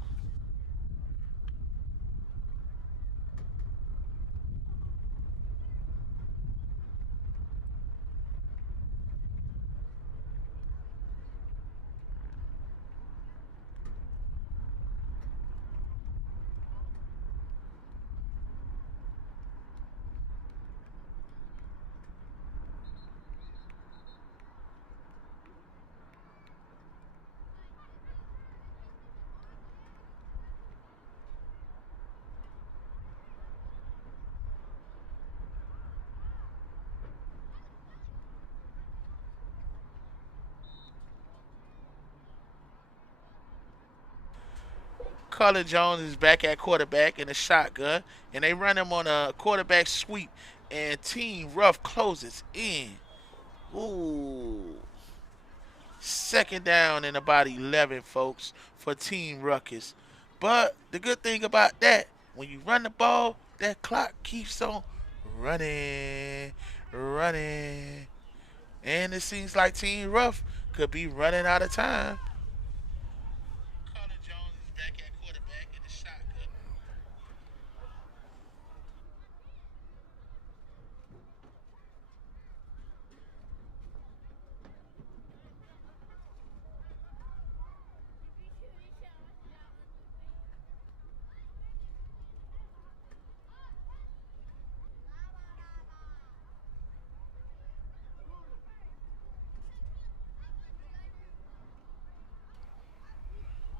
Cullen Jones is back at quarterback in a shotgun, and they run him on a quarterback sweep, and Team Rough closes in. Ooh. Second down and about 11, folks, for Team Ruckus. But the good thing about that, when you run the ball, that clock keeps on running, running. And it seems like Team Rough could be running out of time. Colin Jones is back at quarterback in the shotgun.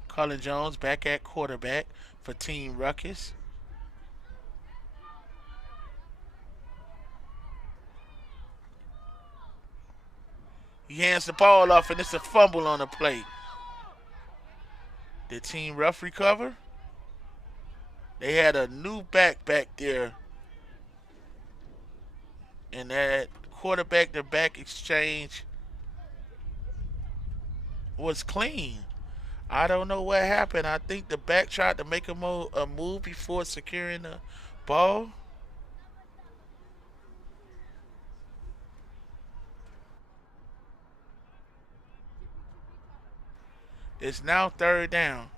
Colin Jones back at quarterback for Team Ruckus. He hands the ball off and it's a fumble on the play. Did Team Rough recover? They had a new back there, and that quarterback to back exchange was clean. I don't know what happened. I think the back tried to make a move before securing the ball. It's now third down.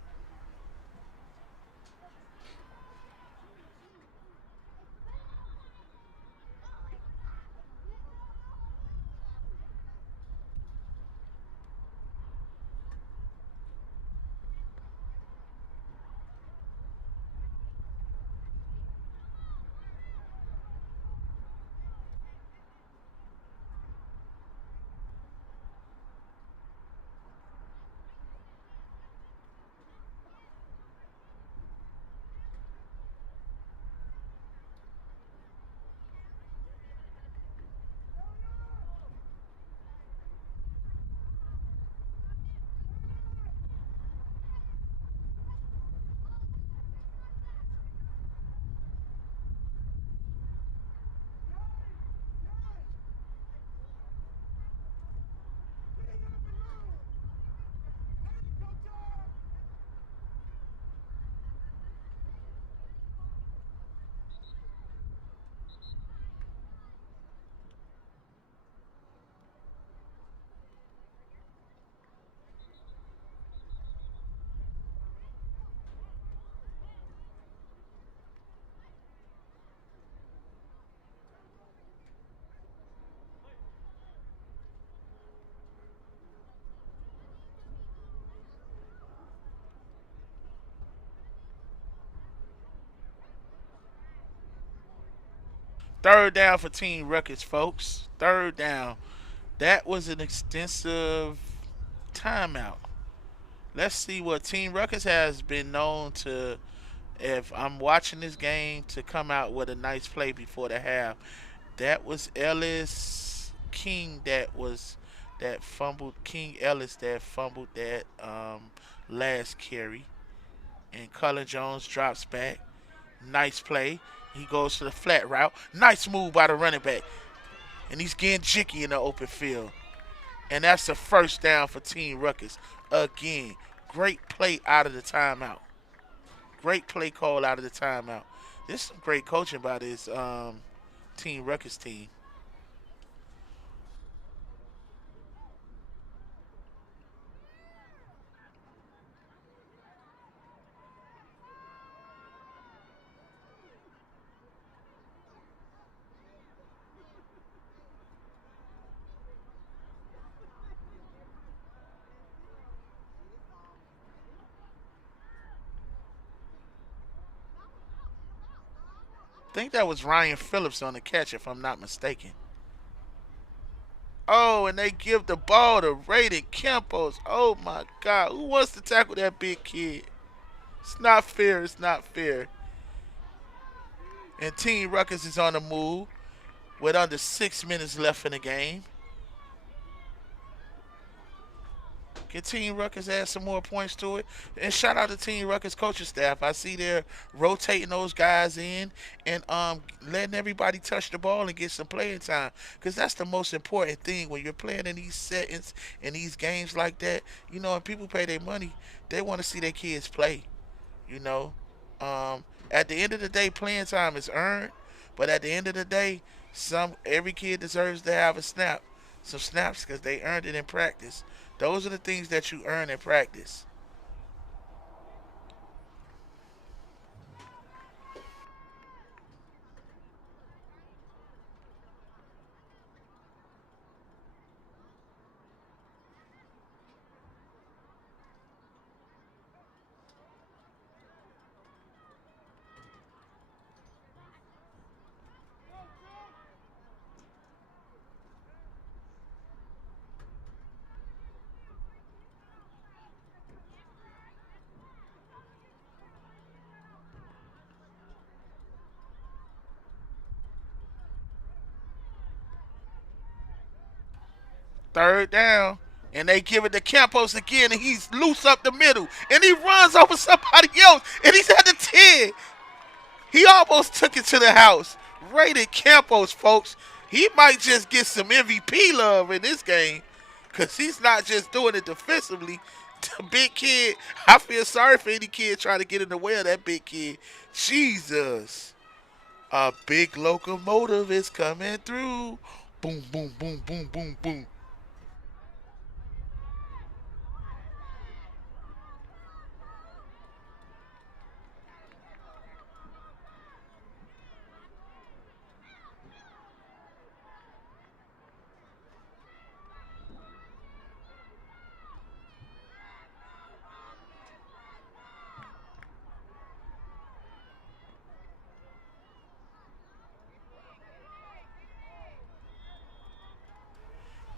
Third down for Team Ruckus, folks. Third down. That was an extensive timeout. Let's see what Team Ruckus has been known to. If I'm watching this game, to come out with a nice play before the half. That was Ellis King that fumbled. King Ellis that fumbled that last carry. And Cullen Jones drops back. Nice play. He goes to the flat route. Nice move by the running back. And he's getting jicky in the open field. And that's the first down for Team Ruckus. Again, great play out of the timeout. Great play call out of the timeout. This is some great coaching by this Team Ruckus team. I think that was Ryan Phillips on the catch, if I'm not mistaken. Oh, and they give the ball to Raiden Campos. Oh my God, who wants to tackle that big kid? It's not fair. It's not fair. And Team Ruckus is on the move with under 6 minutes left in the game. Can Team Ruckus add some more points to it? And shout out to Team Ruckus coaching staff. I see they're rotating those guys in and letting everybody touch the ball and get some playing time. Because that's the most important thing when you're playing in these settings and these games like that. You know, and people pay their money, they want to see their kids play. You know, at the end of the day, playing time is earned. But at the end of the day, every kid deserves to have some snaps, because they earned it in practice. Those are the things that you earn in practice. Third down. And they give it to Campos again, and he's loose up the middle. And he runs over somebody else, and he's at the 10. He almost took it to the house. Rated Campos, folks. He might just get some MVP love in this game, because he's not just doing it defensively. The big kid, I feel sorry for any kid trying to get in the way of that big kid. Jesus. A big locomotive is coming through. Boom, boom, boom, boom, boom, boom.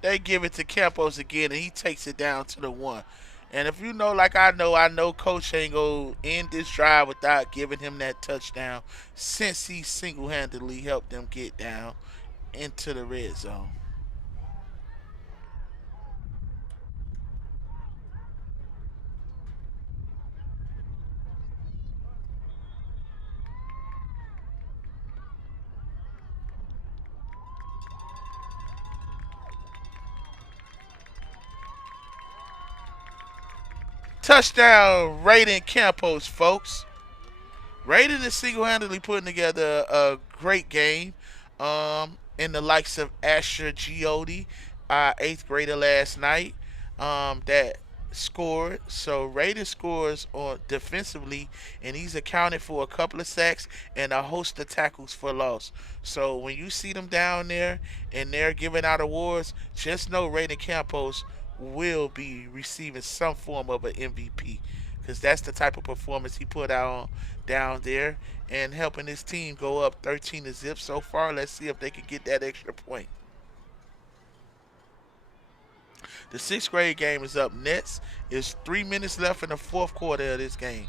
They give it to Campos again, and he takes it down to the 1. And if you know, like I know Coach ain't going to end this drive without giving him that touchdown, since he single-handedly helped them get down into the red zone. Touchdown, Raiden Campos, folks. Raiden is single-handedly putting together a great game. In the likes of Asher Giodi, our eighth grader last night, that scored. So Raiden scores on defensively, and he's accounted for a couple of sacks and a host of tackles for loss. So when you see them down there and they're giving out awards, just know Raiden Campos will be receiving some form of an MVP, because that's the type of performance he put out down there and helping his team go up 13 to zip so far. Let's see if they can get that extra point. The sixth grade game is up next. There's 3 minutes left in the fourth quarter of this game.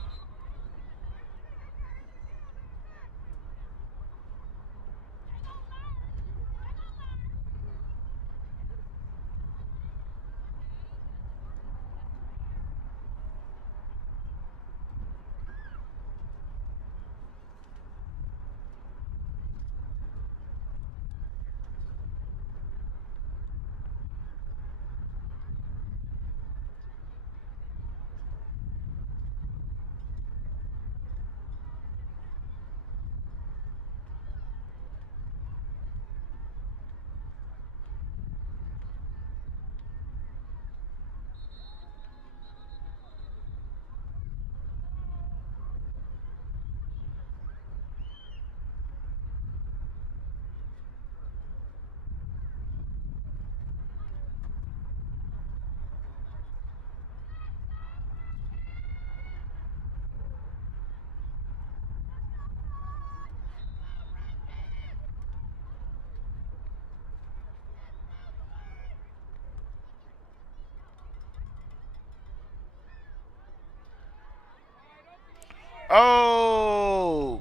Oh,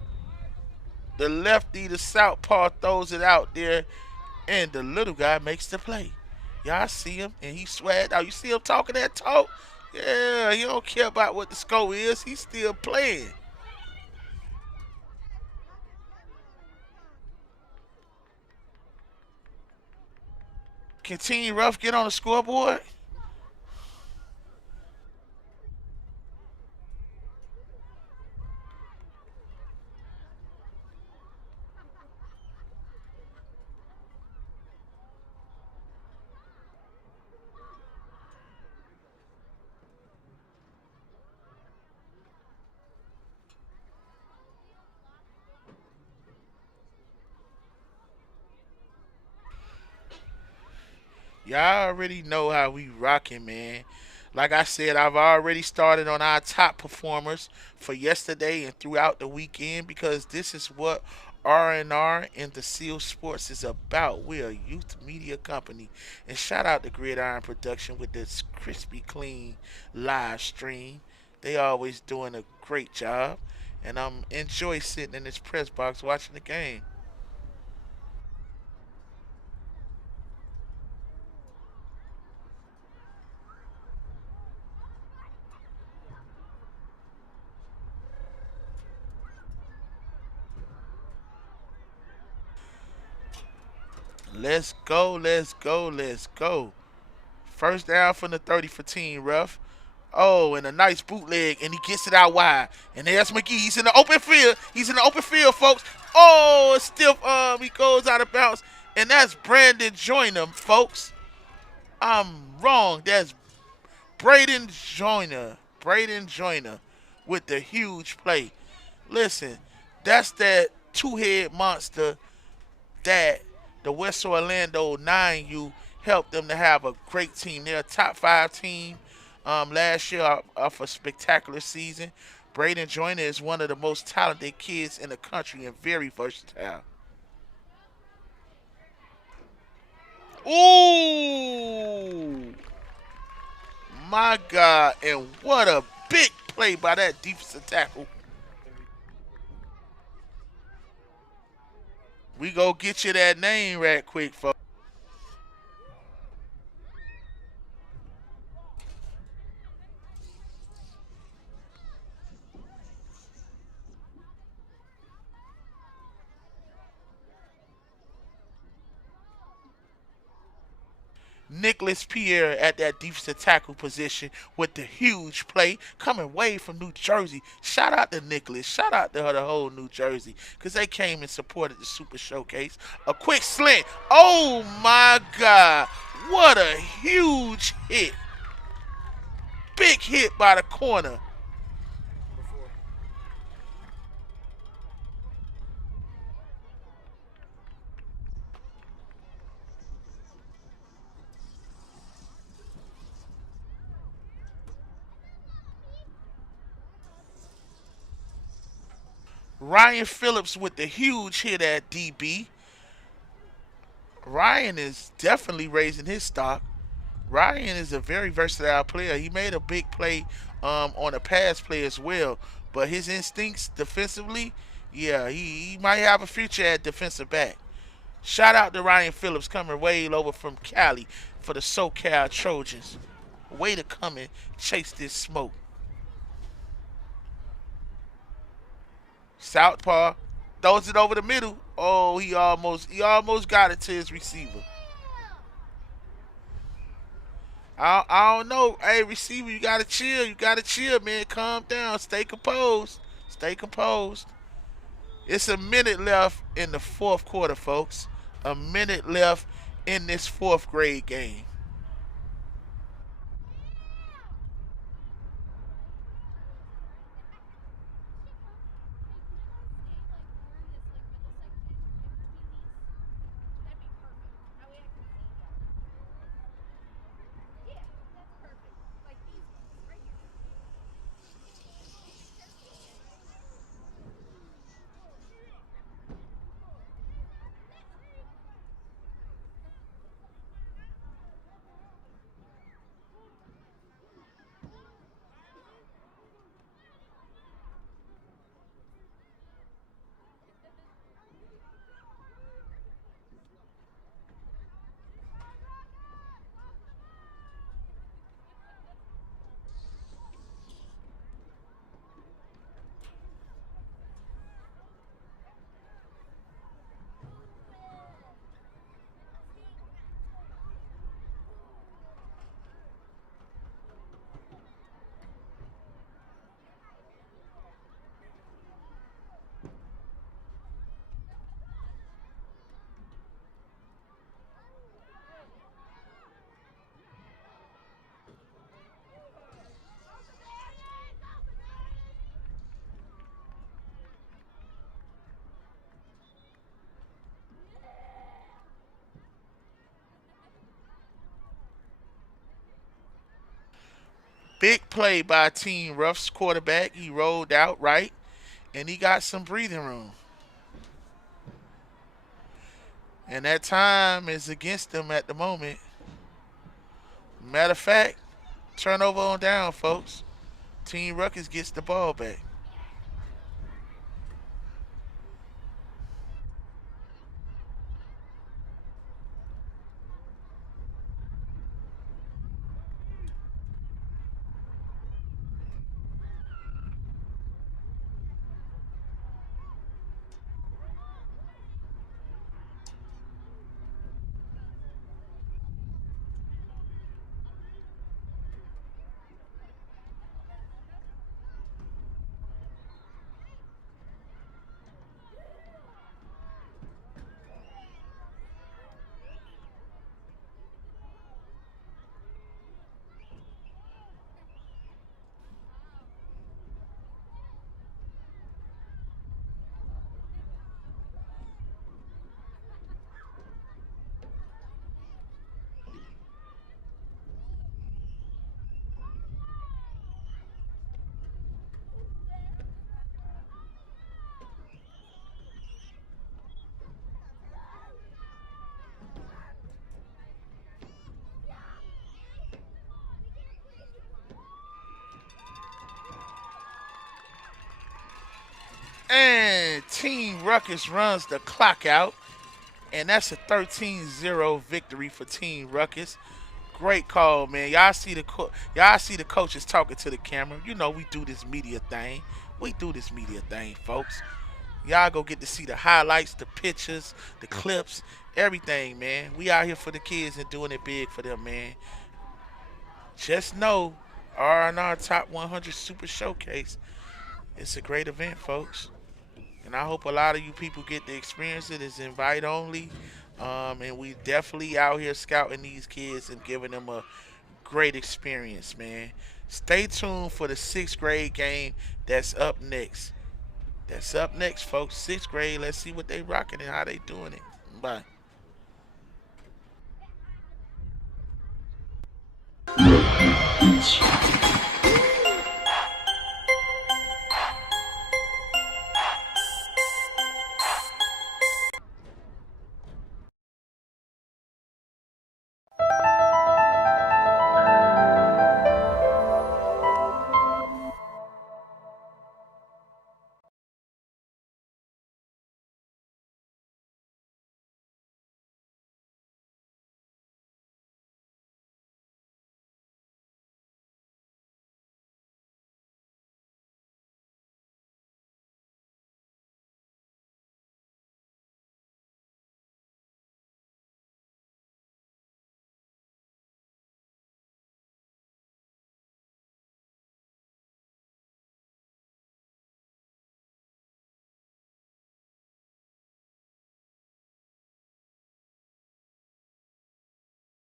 the lefty, the southpaw throws it out there, and the little guy makes the play. Y'all see him, and he swagged out. You see him talking that talk? Yeah, he don't care about what the score is. He's still playing. Can Team Rough get on the scoreboard? Y'all already know how we rocking, man. Like I said, I've already started on our top performers for yesterday and throughout the weekend because this is what RnR and the Seal Sports is about. We're a youth media company. And shout out to Gridiron Production with this crispy clean live stream. They always doing a great job. And I'm enjoy sitting in this press box watching the game. Let's go, let's go, let's go. First down from the 30 for Team Rough. Oh, and a nice bootleg, and he gets it out wide. And there's McGee. He's in the open field. He's in the open field, folks. Oh, a stiff arm. He goes out of bounds. And that's Brandon Joyner, folks. I'm wrong. That's Braden Joyner. Braden Joyner with the huge play. Listen, that's that two-head monster that the West Orlando 9U helped them to have a great team. They're a top five team last year off a spectacular season. Braden Joyner is one of the most talented kids in the country and very versatile. Ooh, my God. And what a big play by that defensive tackle. We go get you that name right quick, folks. Nicholas Pierre at that defensive tackle position with the huge play coming way from New Jersey. Shout out to Nicholas. Shout out to the whole New Jersey because they came and supported the Super Showcase. A quick slant. Oh my God. What a huge hit. Big hit by the corner. Ryan Phillips with the huge hit at DB. Ryan is definitely raising his stock. Ryan is a very versatile player. He made a big play on a pass play as well. But his instincts defensively, yeah, he might have a future at defensive back. Shout out to Ryan Phillips coming way over from Cali for the SoCal Trojans. Way to come and chase this smoke. Southpaw throws it over the middle. Oh, he almost got it to his receiver. I don't know. Hey, receiver, you gotta chill. You gotta chill, man. Calm down. Stay composed. Stay composed. It's a minute left in the fourth quarter, folks. A minute left in this fourth grade game. Big play by Team Ruff's quarterback. He rolled out right, and he got some breathing room. And that time is against them at the moment. Matter of fact, turnover on down, folks. Team Ruckus gets the ball back. And Team Ruckus runs the clock out. And that's a 13-0 victory for Team Ruckus. Great call, man. Y'all see the coaches talking to the camera. You know we do this media thing. We do this media thing, folks. Y'all go get to see the highlights, the pictures, the clips, everything, man. We out here for the kids and doing it big for them, man. Just know RnR Top 100 Super Showcase. It's a great event, folks. And I hope a lot of you people get to experience it. It's invite only. And we definitely out here scouting these kids and giving them a great experience, man. Stay tuned for the sixth grade game that's up next. That's up next, folks. Sixth grade. Let's see what they rocking and how they doing it. Bye.